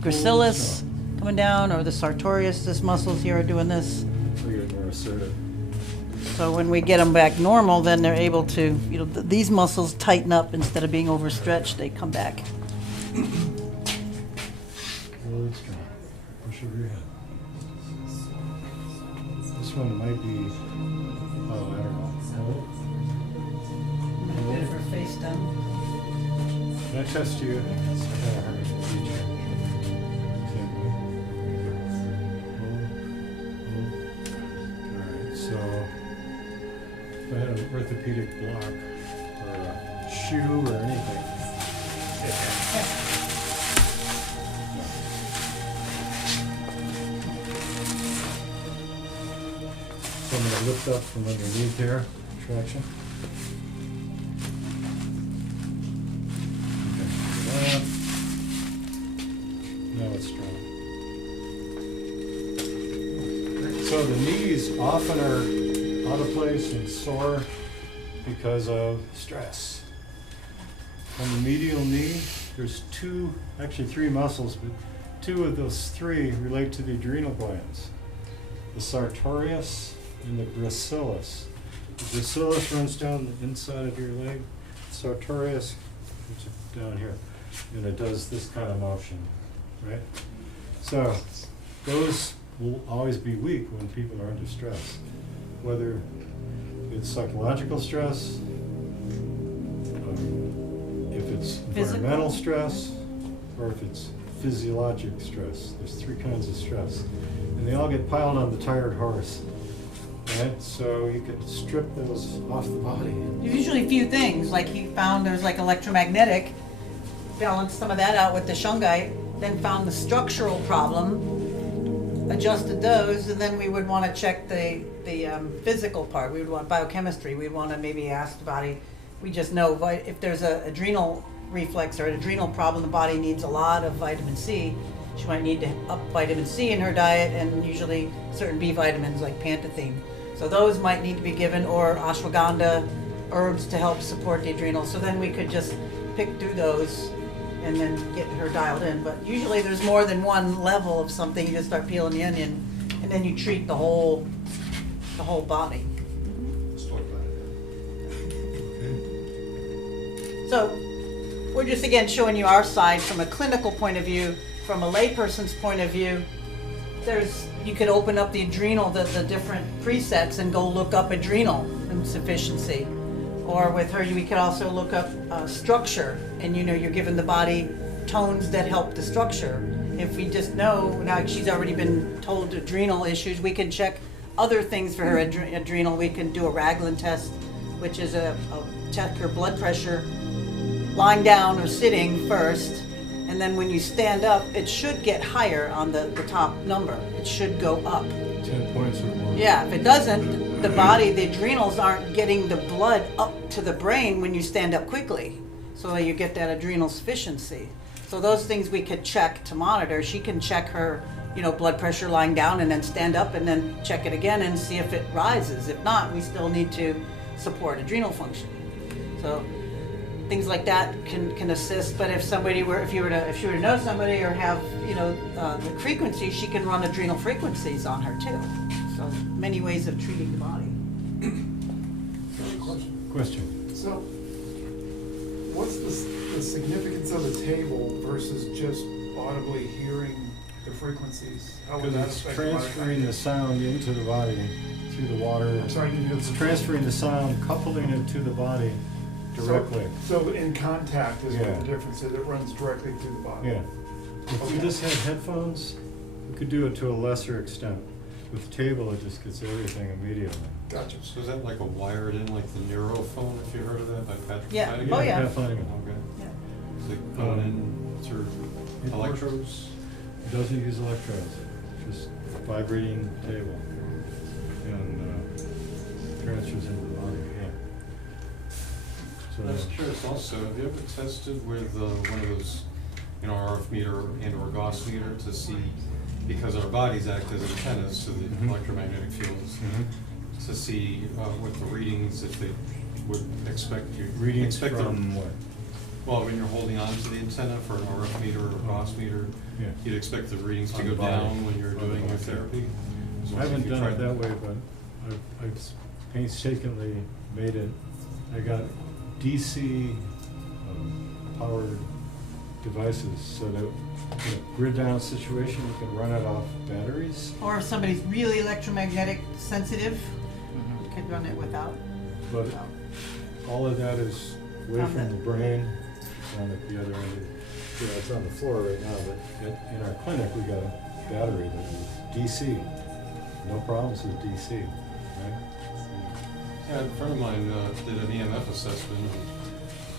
gracilis coming down, or the sartorius. This muscles here are doing this. So you're more assertive. So when we get them back normal, then they're able to, these muscles tighten up instead of being overstretched. They come back. Hold strong. Push over your head. This one might be, I don't know. Hold. Bit of her face done. Can I test you? It's kind of hard to teach you. Same way. Hold. Alright, so if I had an orthopedic block or a shoe or anything. So I'm going to lift up from underneath there, traction. Okay. Now it's strong. So the knees often are out of place and sore because of stress. On the medial knee, there's actually three muscles, but two of those three relate to the adrenal glands. The sartorius and the gracilis. The gracilis runs down the inside of your leg. Sartorius puts it down here, and it does this kind of motion, right? So those will always be weak when people are under stress, whether it's psychological stress, if it's environmental stress, or if it's physiologic stress. There's three kinds of stress, and they all get piled on the tired horse. Right? So you could strip those off the body. There's usually a few things, like he found there's like electromagnetic, balanced some of that out with the shungite, then found the structural problem, adjusted those, and then we would want to check the physical part. We would want biochemistry. We'd want to maybe ask the body. We just know if there's an adrenal reflex or an adrenal problem, the body needs a lot of vitamin C. She might need to up vitamin C in her diet, and usually certain B vitamins like pantethine. So those might need to be given, or ashwagandha herbs to help support the adrenals. So then we could just pick through those and then get her dialed in. But usually there's more than one level of something. You just start peeling the onion, and then you treat the whole body. So we're just again showing you our side from a clinical point of view. From a layperson's point of view, you could open up the adrenal, the different presets, and go look up adrenal insufficiency. Or with her, we could also look up structure, and you're giving the body tones that help the structure. If we just know, now she's already been told adrenal issues, we can check other things for her adrenal. We can do a Raglan test, which is check her blood pressure lying down or sitting first. And then when you stand up, it should get higher on the top number. It should go up. 10 points or more. Yeah, if it doesn't, the adrenals aren't getting the blood up to the brain when you stand up quickly. So you get that adrenal sufficiency. So those things we could check to monitor. She can check her blood pressure lying down, and then stand up and then check it again and see if it rises. If not, we still need to support adrenal function. So things like that can assist. But if she were to know somebody or have the frequency, she can run adrenal frequencies on her too. So many ways of treating the body. Question. So, what's the significance of the table versus just audibly hearing the frequencies? How would that Because it's affect the body? transferring the sound into the body through the water. I'm sorry, can you do It's this? transferring the sound, coupling it to the body directly. So in contact is Yeah. what the difference is, it runs directly through the body. Yeah. If we Okay. just had headphones, we could do it to a lesser extent. With table, it just gets everything immediately. Gotcha. So is that like a wired in, like the Neurophone, if you heard of that, by Patrick Yeah. Flanagan? Oh, yeah. Pat Flanagan. Okay. Yeah. Is it going in through It electrodes? It doesn't use electrodes, just vibrating table and transfers into the body, yeah. So, I was curious also, have you ever tested with one of those, RF meter and or Gauss meter to see, because our bodies act as antennas to the Mhm. electromagnetic fields, Mhm. to see what the readings, if they would expect you. Readings expect them- from what? Well, when you're holding on to the antenna for an RF meter or a Gauss meter, Yeah. you'd expect the readings to On go the body. down when you're On the doing your body. therapy? So I haven't if you done it tried that way, but I've painstakingly made it. I got DC powered devices so that in a grid down situation, you can run it off batteries. Or if somebody's really electromagnetic sensitive, you could run it without. But all of that is away On from the- the brain, down at the other end. It's on the floor right now, but in our clinic, we got a battery that is DC. No problems with DC, right? Yeah, a friend of mine did an EMF assessment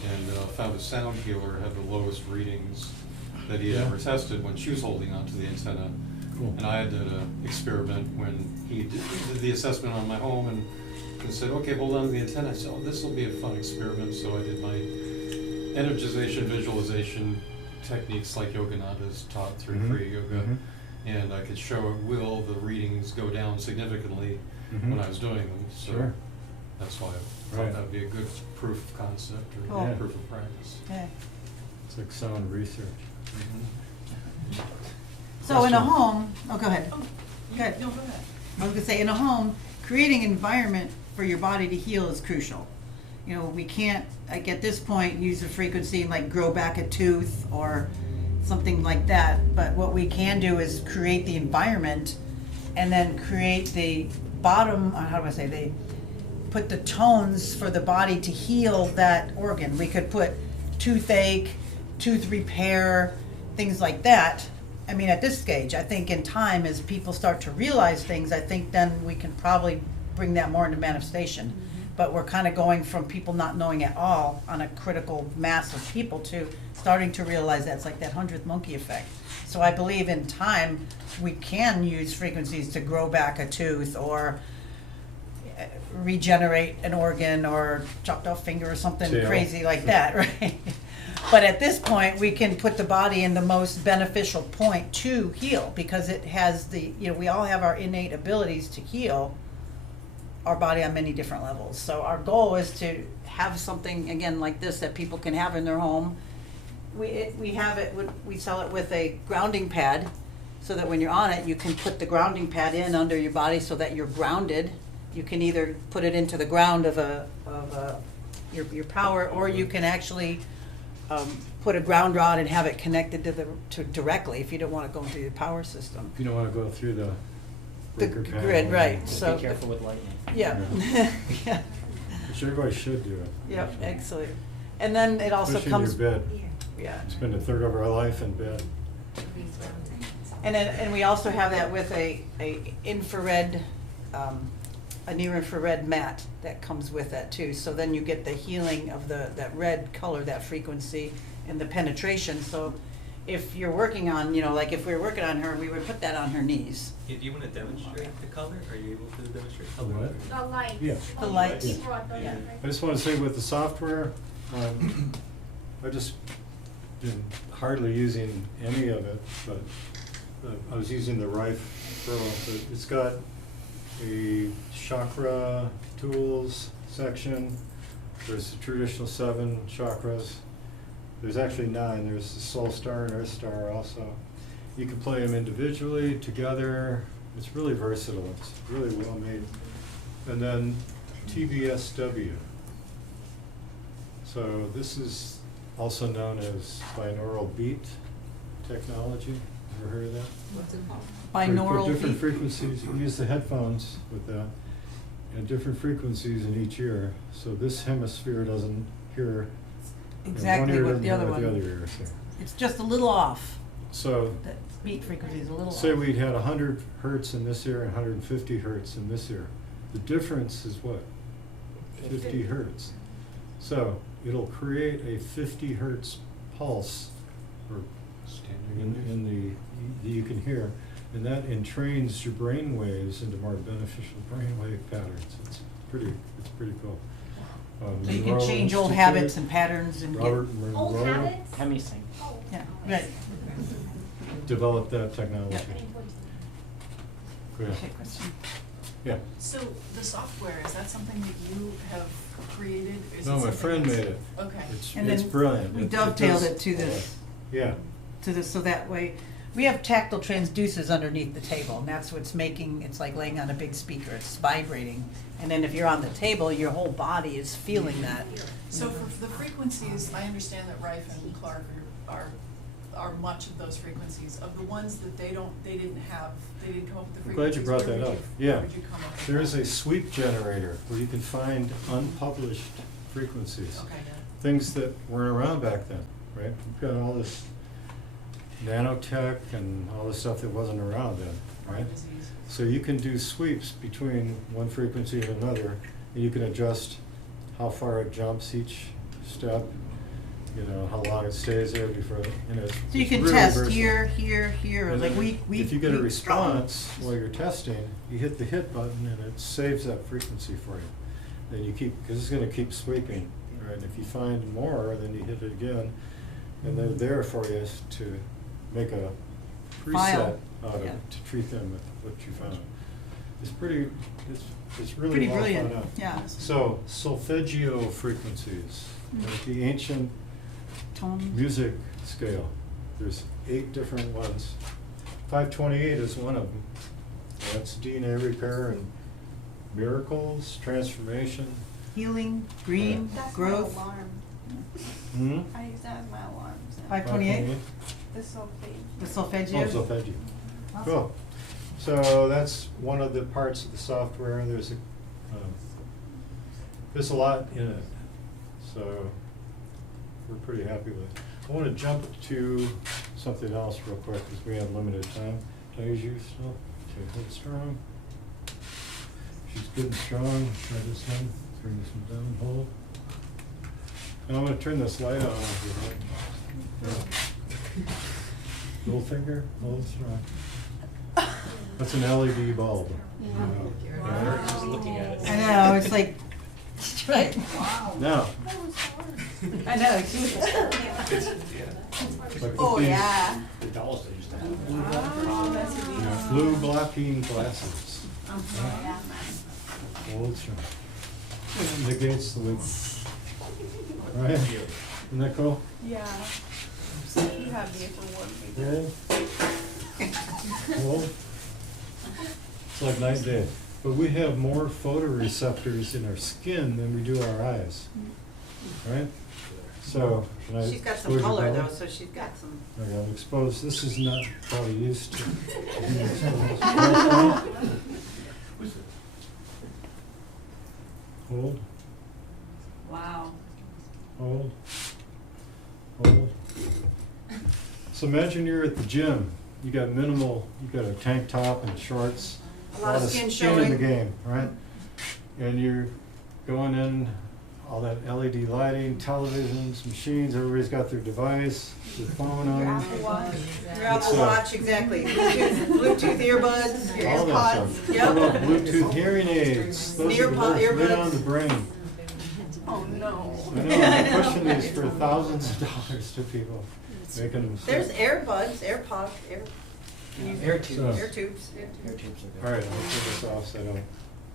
and found a sound healer had the lowest readings that he had Yeah. ever tested when she was holding onto the antenna. Cool. And I did an experiment when he did the assessment on my home and said, okay, hold on to the antenna. I said, oh, this will be a fun experiment. So I did my energization, visualization techniques like Yogananda's taught through Mhm. Kriya Yoga. Mhm. And I could show at will the readings go down significantly Mhm. when I was doing them. So Sure. that's why I Right. thought that would be a good proof of concept or Cool. proof of practice. Yeah. It's like sound research. So in a Question. home, go ahead. Go ahead. I was gonna say, in a home, creating an environment for your body to heal is crucial. We can't, like at this point, use a frequency and like grow back a tooth or something like that. But what we can do is create the environment and then create the bottom, put the tones for the body to heal that organ. We could put toothache, tooth repair, things like that. I mean, at this stage, I think in time, as people start to realize things, I think then we can probably bring that more into manifestation. But we're kind of going from people not knowing at all on a critical mass of people to starting to realize that's like that 100th monkey effect. So I believe in time, we can use frequencies to grow back a tooth or regenerate an organ or chopped off finger or something Tail. crazy like that, right? But at this point, we can put the body in the most beneficial point to heal because it has we all have our innate abilities to heal our body on many different levels. So our goal is to have something, again, like this that people can have in their home. We sell it with a grounding pad so that when you're on it, you can put the grounding pad in under your body so that you're grounded. You can either put it into the ground of your power, or you can actually put a ground rod and have it connected to directly if you don't want to go through your power system. If you don't want to go through the The breaker panel. grid, right, Just so. be careful with lightning. Yeah, yeah, Which everybody should do it. yep, excellent. And then it also Especially comes. in your bed. Yeah. Spend a third of our life in bed. And we also have that with a infrared, a near infrared mat that comes with that too. So then you get the healing of that red color, that frequency, and the penetration. So if you're working on, like if we were working on her, we would put that on her knees. Do you want to demonstrate the color? Are you able to demonstrate color? What? The lights. Yeah. The lights. You brought those, Yeah. right? I just want to say with the software, I just been hardly using any of it, but I was using the Rife Pro, but it's got a chakra tools section. There's the traditional 7 chakras. There's actually 9. There's the Soul Star and Earth Star also. You can play them individually, together. It's really versatile. It's really well made. And then TBSW. So this is also known as binaural beat technology. Ever heard of that? What's it called? Binaural different frequencies. You use the headphones with that, and different frequencies in each ear. So this hemisphere doesn't hear Exactly one ear what the other doesn't hear one. the other ear. So, It's just a little off. so The beat frequency is a little off. say we'd had 100 hertz in this ear and 150 hertz in this ear. The difference is what? 50 hertz. So it'll create a 50 hertz pulse, or in the you can hear, and that entrains your brain waves into more beneficial brain wave patterns. It's pretty cool. So you can Monroe change old Institute, habits and patterns and Robert get. Old Monroe habits? Hemisync. Oh. Yeah, right. developed that technology. Go ahead. Okay, question. Yeah. So the software, is that something that you have created? Is No, it my something friend that's- made it. Okay. And It's then brilliant. we It dovetailed does- it to this. Yeah. To this, so that way, we have tactile transducers underneath the table, and that's what's making, it's like laying on a big speaker, it's vibrating. And then if you're on the table, your whole body is feeling that. So for the frequencies, I understand that Rife and Clark are much of those frequencies. Of the ones that they didn't come up with the I'm glad frequencies. you brought where that would up. you- Yeah. where would you come up with There is that? a sweep generator where you can find unpublished frequencies. Okay, yeah. Things that weren't around back then, right? We've got all this nanotech and all this stuff that wasn't around then, right? Disease. So you can do sweeps between one frequency and another, and you can adjust how far it jumps each step, you know, how long it stays there before, you know. So you it's can really test versatile. here, And like then we. if you get a we- response while you're testing, you hit the hit button and it saves that frequency for you. Then you keep, because it's gonna keep sweeping, right? And if you find more, then you hit it again, and they're there for you to make a File. preset out of Yeah. it, to treat them with what you found. It's pretty, it's really Pretty well thought brilliant, out. yeah. So solfeggio frequencies, like the ancient Tone. music scale. There's 8 different ones. 528 is one of them. That's DNA repair and miracles, transformation. Healing, green, That's growth. my alarm. Hmm? I use that as my alarm. So. 528? The sulfate. The solfeggio? Oh, solfeggio. Awesome. Cool. So that's one of the parts of the software. There's a lot in it. So we're pretty happy with it. I want to jump to something else real quick because we have limited time. Can I use you still? Okay, hold strong. She's good and strong. Try this one. Bring this one down. Hold. And I'm going to turn this light on if you like. Yeah. Little finger, hold strong. That's an LED bulb. Wow. Just looking at it. I know, it's like, right. Now, I know. like Oh, these, yeah. The dolls they used to have. Oh, that's what you know, blue blocking glasses. yeah. Hold strong. It negates the loop. Right? Isn't that cool? Yeah. You have the for one. Hold. Hold. It's like night and day. But we have more photoreceptors in our skin than we do our eyes. Right? So, can I She's got some expose your color belly? though, so she's got some. Okay, I'm exposed. This is not probably used to. Hold, Wow. hold, hold. So imagine you're at the gym. You got minimal, you got a tank top and shorts. A lot of skin in showing. the game, right? And you're going in, all that LED lighting, televisions, machines, everybody's got their device, their phone Your on. Apple Watch. Your Apple It's, Watch, exactly. Bluetooth earbuds, your All that AirPods. stuff. Yep. What about Bluetooth hearing aids? Those are the worst, right on the brain. Oh, no. I know, I'm pushing these for thousands of dollars to people, making them. There's AirBuds, AirPods, Can you- Air tubes. Air tubes. Air tubes are good. All right, I'll turn this off so I don't.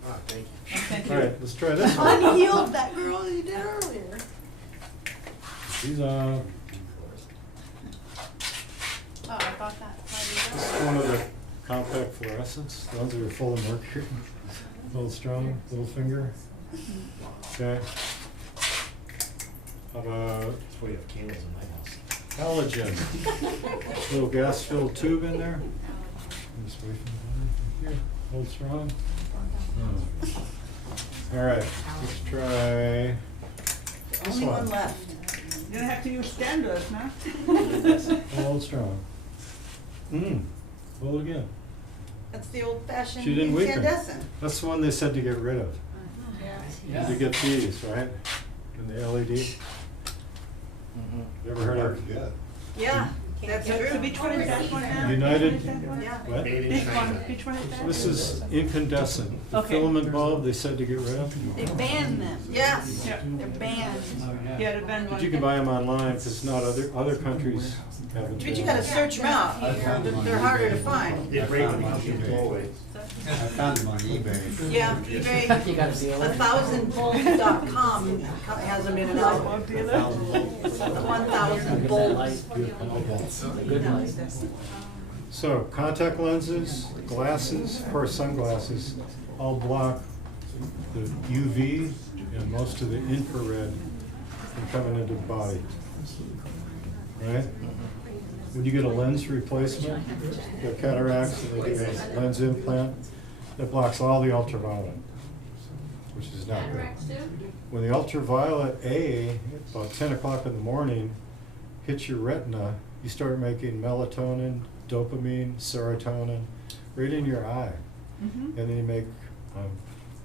Ah, thank you. Thank All you. right, let's try this one. Unhealed that girl you did earlier. These are, Oh, I bought that. this is one of the compact fluorescents. The ones that are full of mercury. Little strong, little finger. Okay. How about That's why you have candles in my house. halogen? Little gas-filled tube in there. Just wait for the here. Hold strong. All right, let's try this Only one one. left. You don't have to use standards, no? Hold strong. Hold again. That's the old-fashioned She didn't weaken. incandescent. That's the one they said to get rid of. To get these, right? And the LED. Mhm. You ever heard of? Yeah, that's true. Which one is that one now? United- Which one is that one? Yeah. What? Made in Which one, China. which one is that? This is incandescent. The Okay. filament bulb they said to get rid of. They ban them. Yes. Yeah. They're banned. Yeah, the band But one. you can buy them online because not other countries haven't. But you gotta search them out. They're harder to find. It breaks them out in the doorway. I found them on eBay. Yeah, You eBay, got a deal? 1000bulbs.com has them in and out. 1000 bulbs. Good light. So contact lenses, glasses, of course sunglasses, all block the UV and most of the infrared from coming into the body. Right? When you get a lens replacement, you have cataracts and they do a lens implant, that blocks all the ultraviolet, which is not good. When the ultraviolet A, about 10 o'clock in the morning, hits your retina, you start making melatonin, dopamine, serotonin, right in your eye. And then you make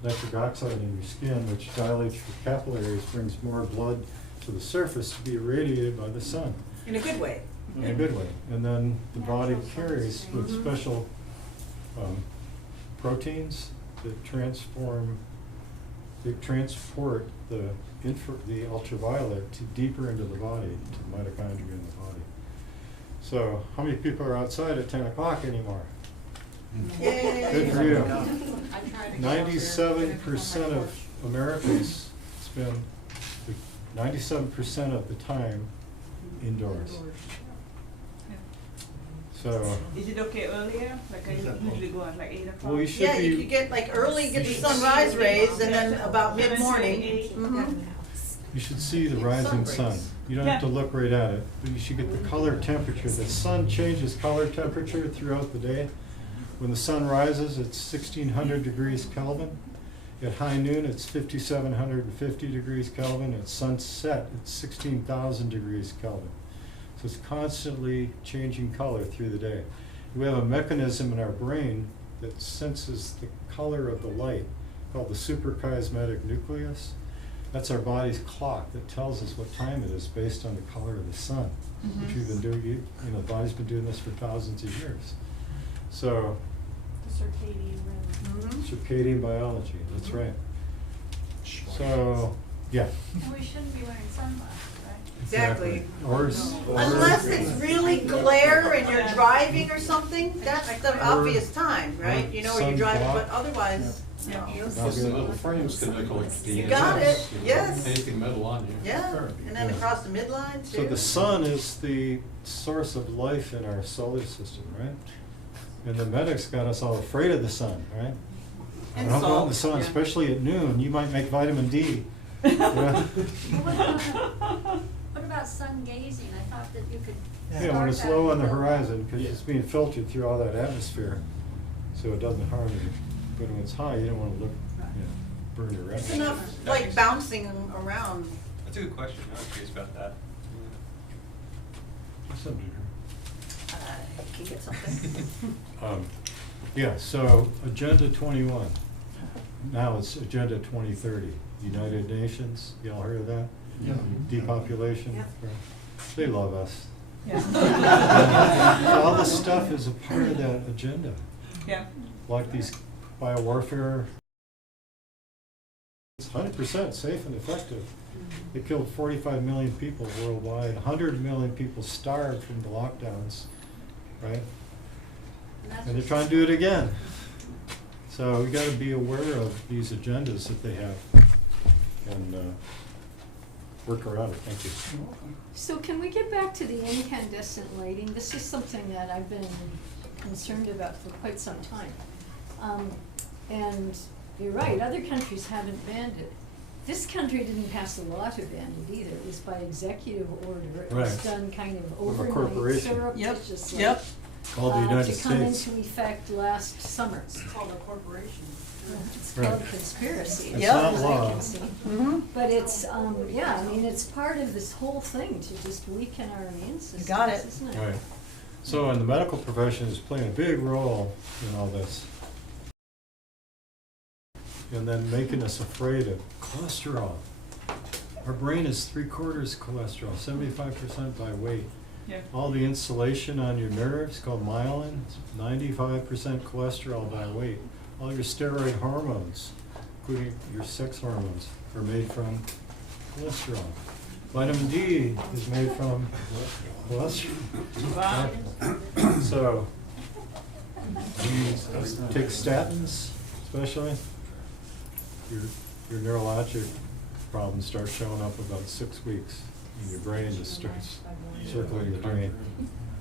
nitric oxide in your skin, which dilates your capillaries, brings more blood to the surface to be irradiated by the sun. In a good way. In a good way. And then the body carries with special proteins that transport the ultraviolet to deeper into the body, to the mitochondria in the body. So how many people are outside at 10 o'clock anymore? Yay. Good for you. 97% of Americans spend 97% of the time indoors. So, Is it okay earlier? Like I usually go at like 8 o'clock? well, you should Yeah, you be, could get like early, get the sunrise rays, and then about mid-morning. Mhm. you should see the rising sun. You don't have to look right at it, but you should get the color temperature. The sun changes color temperature throughout the day. When the sun rises, it's 1600 degrees Kelvin. At high noon, it's 5750 degrees Kelvin. At sunset, it's 16,000 degrees Kelvin. So it's constantly changing color through the day. We have a mechanism in our brain that senses the color of the light called the suprachiasmatic nucleus. That's our body's clock that tells us what time it is based on the color of the sun, which we've been doing, you know, the body's been doing this for thousands of years. So, The circadian rhythm. circadian biology, that's right. So, yeah. And we shouldn't be wearing sunglasses, right? Exactly. Or Unless it's really glare and you're driving or something, that's the obvious time, right? You know, where you're driving, but otherwise, no. Plus the metal frames can look like the. You got it, yes. Anything metal on you. Yeah, and then across the midline too. So the sun is the source of life in our solar system, right? And the medics got us all afraid of the sun, right? And Don't go out in salt, the sun, yeah. especially at noon, you might make vitamin D. Yeah, What about sun gazing? I thought that you could. Yeah, when it's start low that on the and go up. horizon, because it's being filtered through all that atmosphere, so it doesn't harm you. But when it's high, you don't want to look, burn your It's retina. enough, like bouncing around. That's a good question. I was curious about that. Some degree. Can get something. Yeah, so Agenda 21. Now it's Agenda 2030. United Nations, y'all heard of that? Yeah. Depopulation. Yeah. Right. They love us. Yeah. So all this stuff is a part of that agenda. Yeah. Like these biowarfare. It's 100% safe and effective. They killed 45 million people worldwide. 100 million people starved from the lockdowns, right? and they're trying to do it again. So we gotta be aware of these agendas that they have and work around it. Thank you. So can we get back to the incandescent lighting? This is something that I've been concerned about for quite some time. And you're right, other countries haven't banned it. This country didn't pass a law to ban it either. It was by executive order. It was Right. done kind of From a overnight, corporation. surreptitiously. Yep. Called the United To come States. into effect last summer. It's called a corporation. It's Right. called conspiracy, It's as not far as I law. can see. Mm-hmm. But it's, yeah, I mean, it's part of this whole thing to just weaken our immune systems, got it. isn't it? Right. So, and the medical profession is playing a big role in all this. And then making us afraid of cholesterol. Our brain is 3/4 cholesterol, 75% by weight. Yeah. All the insulation on your nerves called myelin, it's 95% cholesterol by weight. All your steroid hormones, including your sex hormones, are made from cholesterol. Vitamin D is made from cholesterol. Wow. So, you take statins, especially, your neurologic problems start showing up about 6 weeks, and your brain just starts circling the drain.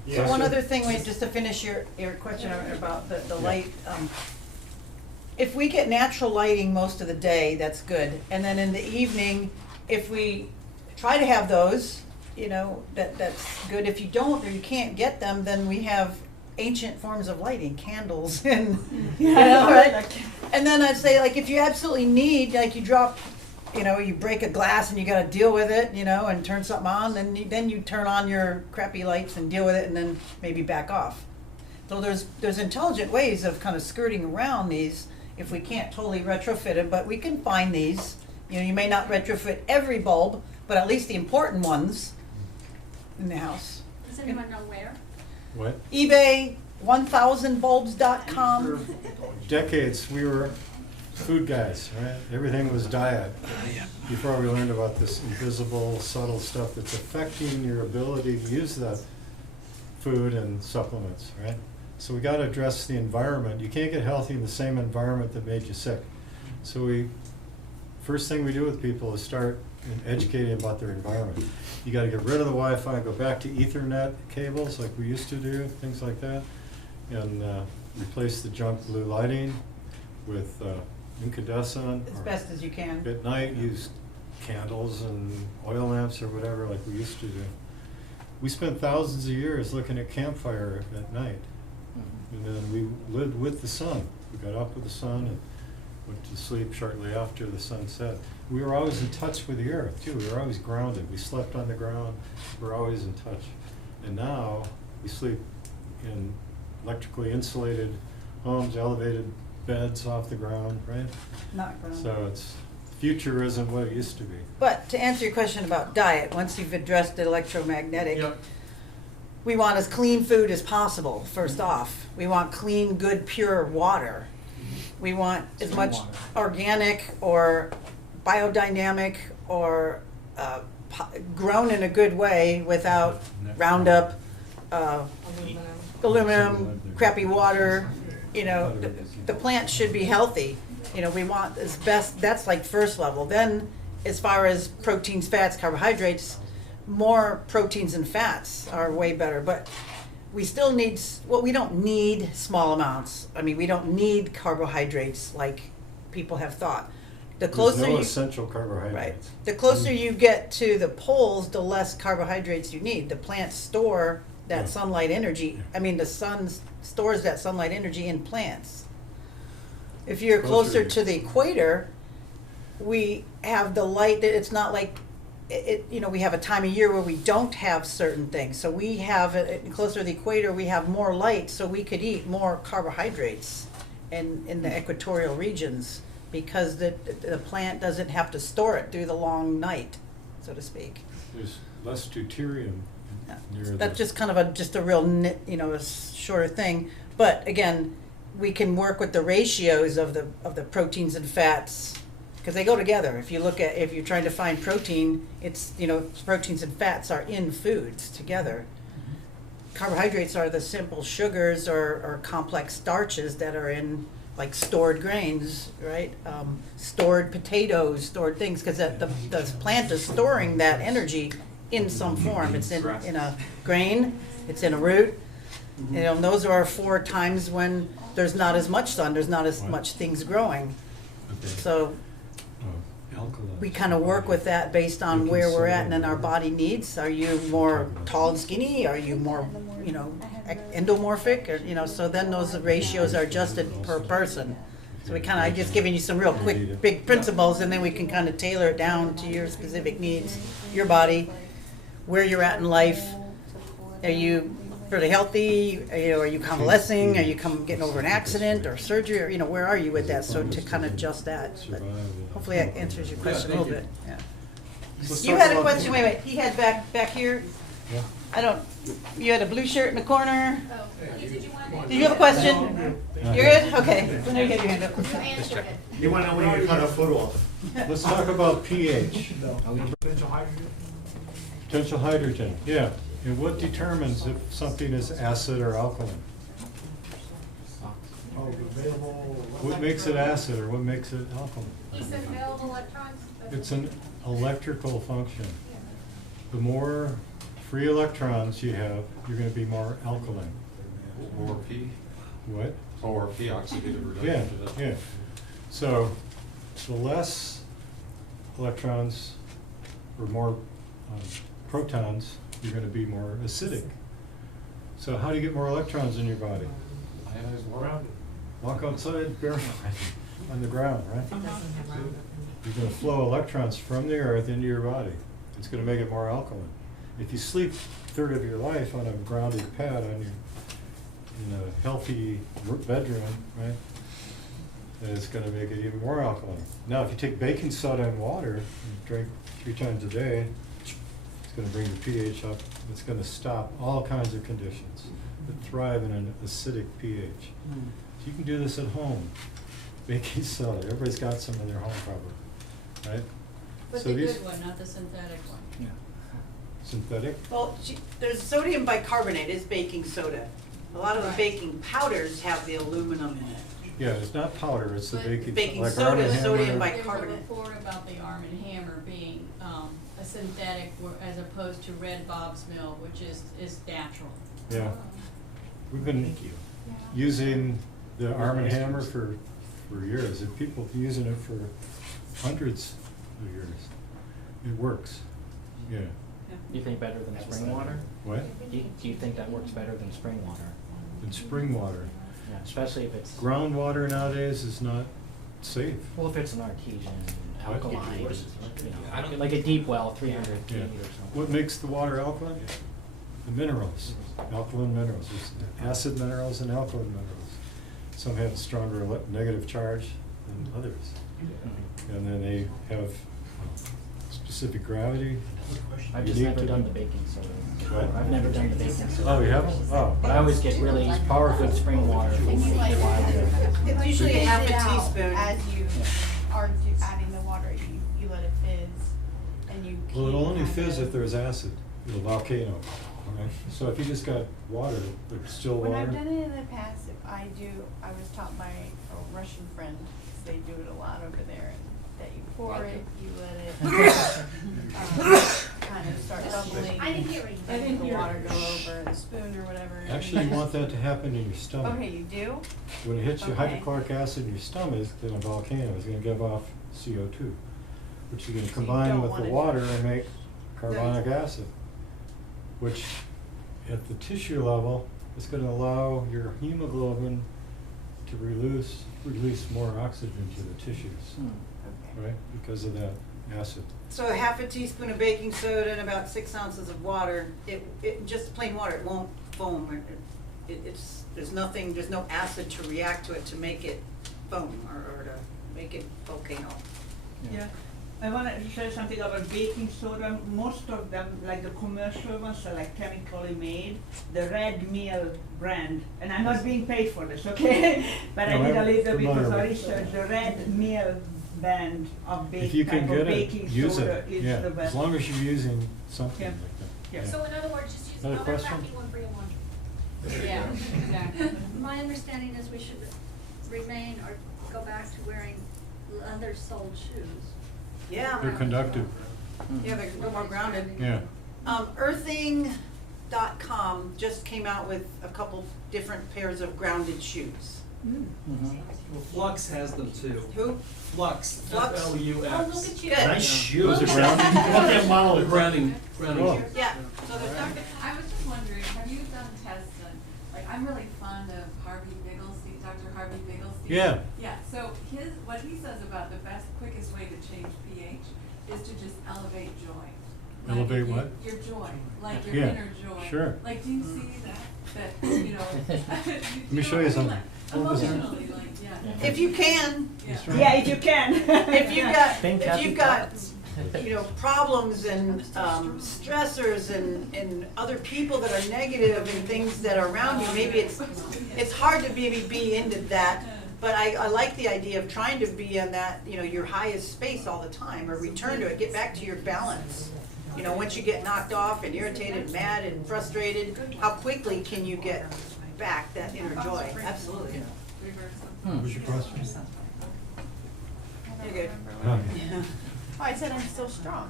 So one other thing, wait, just to finish your question about the light, if we get natural lighting most of the day, that's good. And then in the evening, if we try to have those, you know, that's good. If you don't or you can't get them, then we have ancient forms of lighting, candles and, you know, right? And then I'd say, like, if you absolutely need, like, you drop, you know, you break a glass and you gotta deal with it, you know, and turn something on, then you turn on your crappy lights and deal with it and then maybe back off. So there's intelligent ways of kind of skirting around these if we can't totally retrofit it, but we can find these. You know, you may not retrofit every bulb, but at least the important ones in the house. Does anyone know where? What? eBay, 1000bulbs.com. Decades, we were food guys, right? Everything was diet. Before we learned about this invisible, subtle stuff that's affecting your ability to use that food and supplements, right? So we got to address the environment. You can't get healthy in the same environment that made you sick. So first thing we do with people is start educating about their environment. You got to get rid of the Wi-Fi, go back to Ethernet cables like we used to do, things like that, and replace the junk blue lighting with incandescent. As or best as you can. At night, use candles and oil lamps or whatever like we used to do. We spent thousands of years looking at campfire at night. And then we lived with the sun. We got up with the sun and went to sleep shortly after the sun set. We were always in touch with the earth too. We were always grounded. We slept on the ground. We were always in touch. And now we sleep in electrically insulated homes, elevated beds off the ground, right? Not ground. So future isn't what it used to be. But to answer your question about diet, once you've addressed the electromagnetic, we want as clean food as possible, first off. We want clean, good, pure water. We want as much organic or biodynamic or grown in a good way without Roundup, aluminum, crappy water. You know, the plants should be healthy. You know, we want as best, that's like first level. Then as far as proteins, fats, carbohydrates, more proteins and fats are way better, but we still need, well, we don't need small amounts. I mean, we don't need carbohydrates like people have thought. The closer There's no you, essential carbohydrates. right, the closer you get to the poles, the less carbohydrates you need. The plants store that sunlight energy. I mean, the sun stores that sunlight energy in plants. If you're closer to the equator, we have the light that it's not like it, you know, we have a time of year where we don't have certain things. So we have closer to the equator, we have more light, so we could eat more carbohydrates in the equatorial regions because the plant doesn't have to store it through the long night, so to speak. There's less deuterium near That's just kind of just a real, you know, a shorter thing. But again, we can work with the ratios of the proteins and fats because they go together. If you look at, if you're trying to find protein, it's, you know, proteins and fats are in foods together. carbohydrates are the simple sugars or complex starches that are in like stored grains, right? Stored potatoes, stored things, because the plant is storing that energy in some form. It's in a grain, it's in a root. You know, and those are 4 times when there's not as much sun, there's not as much things growing. Okay. So Alkaline. we kind of work with that based on where we're at and then our body needs. Are you more tall and skinny? Are you more, you know, endomorphic? Or, you know, so then those ratios are adjusted per person. So we kind of, I'm just giving you some real quick, big principles, and then we can kind of tailor it down to your specific needs, your body, where you're at in life. Are you pretty healthy? Are you convalescing? Are you getting over an accident or surgery? Or, you know, where are you with that? So to kind of adjust that. But hopefully that answers your question a little bit. Yeah. You had a question. Wait. He had back here. Yeah. I don't. You had a blue shirt in the corner. Oh, did you want Do you have a question? You're good. Okay. Let me get your hand up. You answered it. You want to know when you cut a photo of Let's talk about pH. Potential hydrogen? Potential hydrogen, yeah. And what determines if something is acid or alkaline? Oh, available. What makes it acid or what makes it alkaline? He said available electrons. but- It's an electrical function. The more free electrons you have, you're going to be more alkaline. ORP, What? ORP, oxidative Yeah, reduction. yeah. So the less electrons or more protons, you're going to be more acidic. So how do you get more electrons in your body? Ionized water. Walk outside barefoot on the ground, right? You're going to flow electrons from the earth into your body. It's going to make it more alkaline. If you sleep a third of your life on a grounded pad in a healthy bedroom, right, then it's going to make it even more alkaline. Now, if you take baking soda and water and drink 3 times a day, it's going to bring the pH up. It's going to stop all kinds of conditions that thrive in an acidic pH. So you can do this at home. Baking soda, everybody's got some in their home probably, right? But So the these good one, not the synthetic one. Yeah. synthetic. Well, there's sodium bicarbonate is baking soda. A lot of the baking powders have the aluminum in it. Yeah, it's not powder, it's the But baking, baking like soda Arm & is Hammer. sodium There's a bicarbonate. report about the Arm & Hammer being a synthetic as opposed to Red Bob's Mill, which is natural. Yeah. We've been using the Arm & Hammer for years, and people have been using it for hundreds of years. It works, yeah. You think better than spring water? What? Do you think that works better than spring water? And spring water. Yeah, especially if it's. Groundwater nowadays is not safe. Well, if it's an artesian, alkaline, you I don't- know, like a deep well, 300 feet Yeah. or something. What makes the water alkaline? The minerals, alkaline minerals. There's acid minerals and alkaline minerals. Some have a stronger negative charge than others. And then they have specific gravity. I've just unique never to done them. the baking soda. What? I've never done the baking soda. Oh, you haven't? Oh. But I always get really powerful spring water from It's usually a half a teaspoon. As you Yeah. are adding the water, you let it fizz, and you keep. Well, it'll only kind fizz of- if there's acid, the volcano. Okay? So if you just got water, like still When water. I've done it in the past, I was taught by a Russian friend, 'cause they do it a lot over there, that you pour it, you let it, kind of start bubbling. I didn't hear it. And then the water go over the spoon or whatever. and Actually, you then- want that to happen in your stomach. Okay, you do? When it hits your Okay. hydrochloric acid in your stomach, then a volcano is gonna give off CO2, which you're gonna So you combine don't with the wanna do water it. and make carbonic acid, which at the tissue level is gonna allow your hemoglobin to release more oxygen to the tissues, Okay. right, because of that acid. So a half a teaspoon of baking soda and about 6 ounces of water, just plain water, it won't foam. There's no acid to react to it to make it foam or to make it volcano. Yeah, I want to say something about baking soda. Most of them, like the commercial ones, are like chemically made. The Red Mill brand, and I'm not being paid for this, okay? But I No, did a I'm little bit familiar of with it. research. The Red Mill brand of If you can type of get baking it, use soda it, is yeah, the best. as long as you're using something Yeah. like that. Yeah. So in other words, just use Another another question? crappy one for your laundry. Yeah, exactly. My understanding is we should remain or go back to wearing leather-soled shoes. Yeah. They're conductive. Yeah, they're a little more grounded. Yeah. Earthing.com just came out with a couple different pairs of grounded shoes. Well, Flux has them too. Who? Flux. Flux? F-L-U-X. Oh, look at you. Good. Nice shoes. Those are grounded? What that model The is. grounding. Oh. Yeah, so they're not I was just wondering, have you done tests on, like, I'm really fond of Harvey Bigglesdean, Dr. Harvey Bigglesdean. Yeah. Yeah, so what he says about the quickest way to change pH is to just elevate joy. Like Elevate what? Your joy, like your Yeah, inner joy. sure. Like, do you see that, you know? Let me show you something. Hold this on. Emotionally, like, yeah. If you can. That's right. Yeah, if you can. If you've got, you know, problems and stressors and other people that are negative and things that are around you, maybe it's hard to maybe be into that. But I like the idea of trying to be in that, you know, your highest space all the time, or return to it, get back to your balance. You know, once you get knocked off and irritated, mad and frustrated, how quickly can you get back that inner joy? Absolutely. What was your question? You're good. Oh, Yeah. Oh, I said I'm still strong.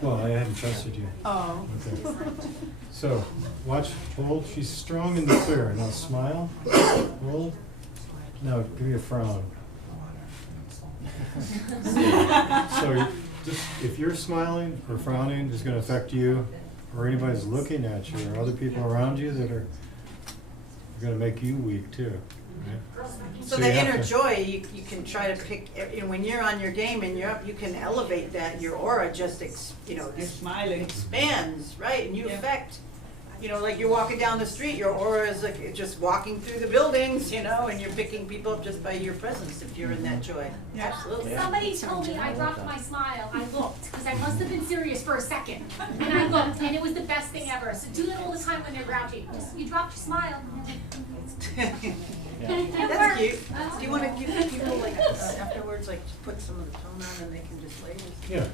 well, I haven't trusted you. Oh. Okay. So, watch, hold, she's strong in the clear. Now smile, hold. Now give me a frown. So, just, if you're smiling or frowning, it's gonna affect you, or anybody's looking at you, or other people around you that are gonna make you weak too. right? So you the have inner to- joy, you can try to pick, you know, when you're on your game and you're up, you can elevate that, your aura just, you know, You're smiling. expands, right? And you Yeah. affect, you know, like you're walking down the street, your aura is like just walking through the buildings, you know, and you're picking people up just by your presence if you're in that joy. Yeah. Absolutely. Somebody told me I dropped my smile. I looked, because I must have been serious for a second. And I looked, and it was the best thing ever. So do it all the time when they're grouchy. Just, you dropped your smile. That's cute. Do you wanna give people like afterwards, like put some of the tone on and they can just label? Yeah.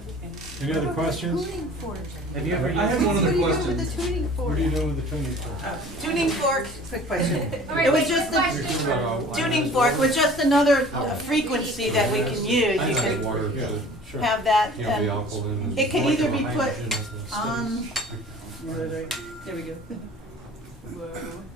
Any other questions? Tuning fork. Have you ever I have one other What do you do question. with the tuning fork? What do you do with the tuning fork? Tuning fork, quick question. All right, It was wait, just quick a, question. tuning fork was just another frequency that we can use. I You know can water, Yeah, the- sure. have that, you know, the alkaline. it can either be put hydrogen as the on, states. there we go.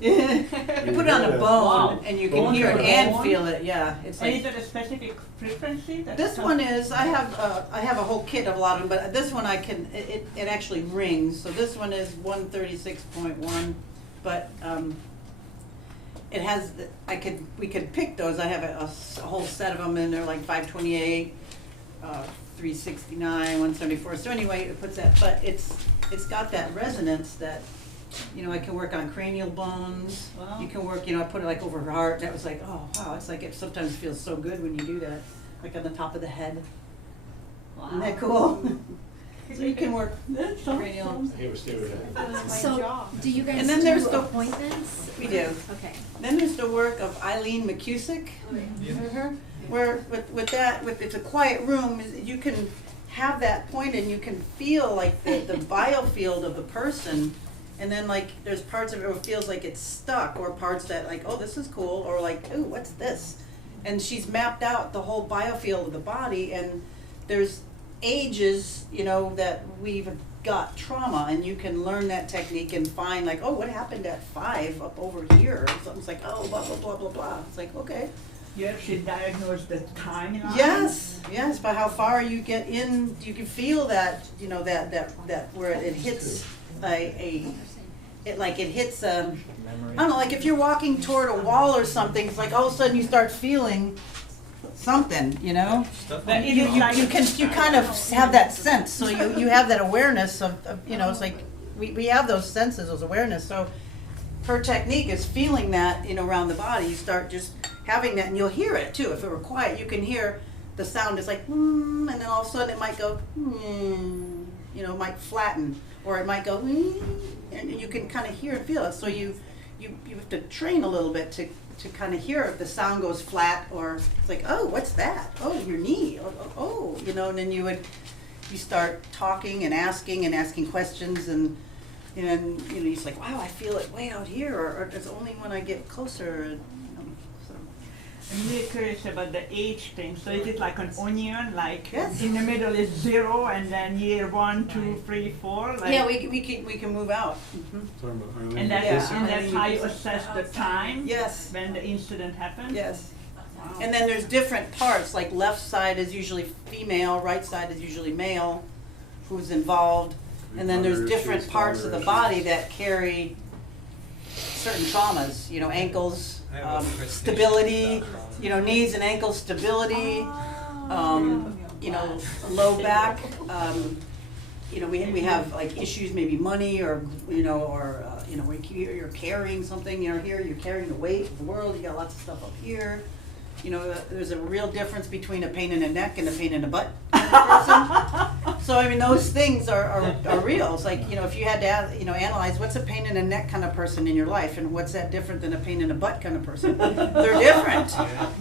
You put it on a bone and you can Bone hear to it a and bone? feel it, yeah. It's And is like, it a specific frequency? that this comes- one is, I have a whole kit of a lot of them, but this one I can, it actually rings. So this one is 136.1, but it has, we could pick those. I have a whole set of them and they're like 528, 369, 174. So anyway, it puts that, but it's got that resonance that, you know, I can work on cranial bones. Wow. You can work, you know, I put it like over her heart. That was like, oh wow, it's like it sometimes feels so good when you do that, like on the top of the head. Isn't that cool? So you can work That's so cranial. awesome. Hey, we'll stay with that. So, do you guys And then do there's the- appointments? We do. Okay. Then there's the work of Eileen McCusick. Heard her? Where with that, it's a quiet room, you can have that point and you can feel like the biofield of the person. And then like there's parts of it where it feels like it's stuck, or parts that like, oh, this is cool, or like, ooh, what's this? And she's mapped out the whole biofield of the body, and there's ages, you know, that we've got trauma, and you can learn that technique and find like, oh, what happened at 5 up over here? Something's like, oh, blah, blah, blah, blah, blah. It's like, okay. You actually diagnose the timeline? Yes, by how far you get in, you can feel that, you know, that where it hits it hits I don't know, like if you're walking toward a wall or something, it's like all of a sudden you start feeling something, you know? But You kind of have that sense, so you have that awareness of, you know, it's like, we have those senses, those awareness, so her technique is feeling that, you know, around the body. You start just having that, and you'll hear it too. If it were quiet, you can hear the sound is like, and then all of a sudden it might go, you know, it might flatten, or it might go, and you can kind of hear and feel it. So you have to train a little bit to kind of hear if the sound goes flat, or it's like, oh, what's that? Oh, your knee. Oh, you know, and then you start talking and asking questions, and And, you know, he's like, wow, I feel it way out here, or it's only when I get closer, you know, so. I'm really curious about the age thing. So is it like an onion, like Yes. in the middle is 0 and then year 1, 2, 3, 4? Like, Yeah, we can move out. Talking about Arlene. and, Yeah. and that's how you assess the time Yes. when the incident happened? Yes. Wow. And then there's different parts, like left side is usually female, right side is usually male who's involved. And then there's Mother different issues, parts of father the issues. body that carry certain traumas, you know, ankles, I have a presentation stability, about trauma. you know, knees and ankle stability, you know, low back, you know, we have like issues, maybe money or, you know, or, you know, where you're carrying something, you know, here you're carrying the weight of the world, you got lots of stuff up here. You know, there's a real difference between a pain in the neck and a pain in the butt person. So, I mean, those things are real. It's like, you know, if you had to, you know, analyze what's a pain in the neck kind of person in your life and what's that different than a pain in the butt kind of person. They're different.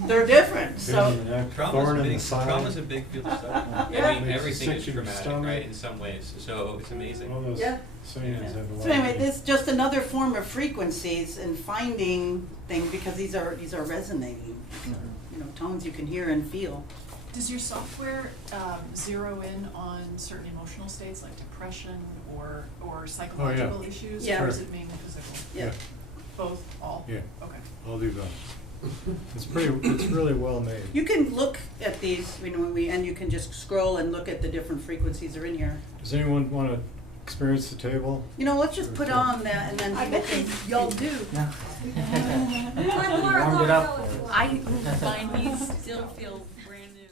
They're different, so. Pain in the neck, Trauma's thorn a in big, the side. trauma's a big field of study. Yeah. I mean, Makes you everything is sick in your traumatic, stomach. right, in some ways, so it's amazing. All those Yeah. sayings have a lot So anyway, of- this is just another form of frequencies and finding things because these are resonating. You know, tones you can hear and feel. Does your software zero in on certain emotional states like depression or psychological issues? Yeah. Or is Sure. it mainly physical? Yeah. Both, all? Yeah. Okay. I'll do that. It's really well made. You can look at these, you know, and you can just scroll and look at the different frequencies that are in here. Does anyone want to experience the table? You know, let's just put on that and then I people bet can. y'all do. Laura, Warmed it up. go if you want. I find these still feel brand new.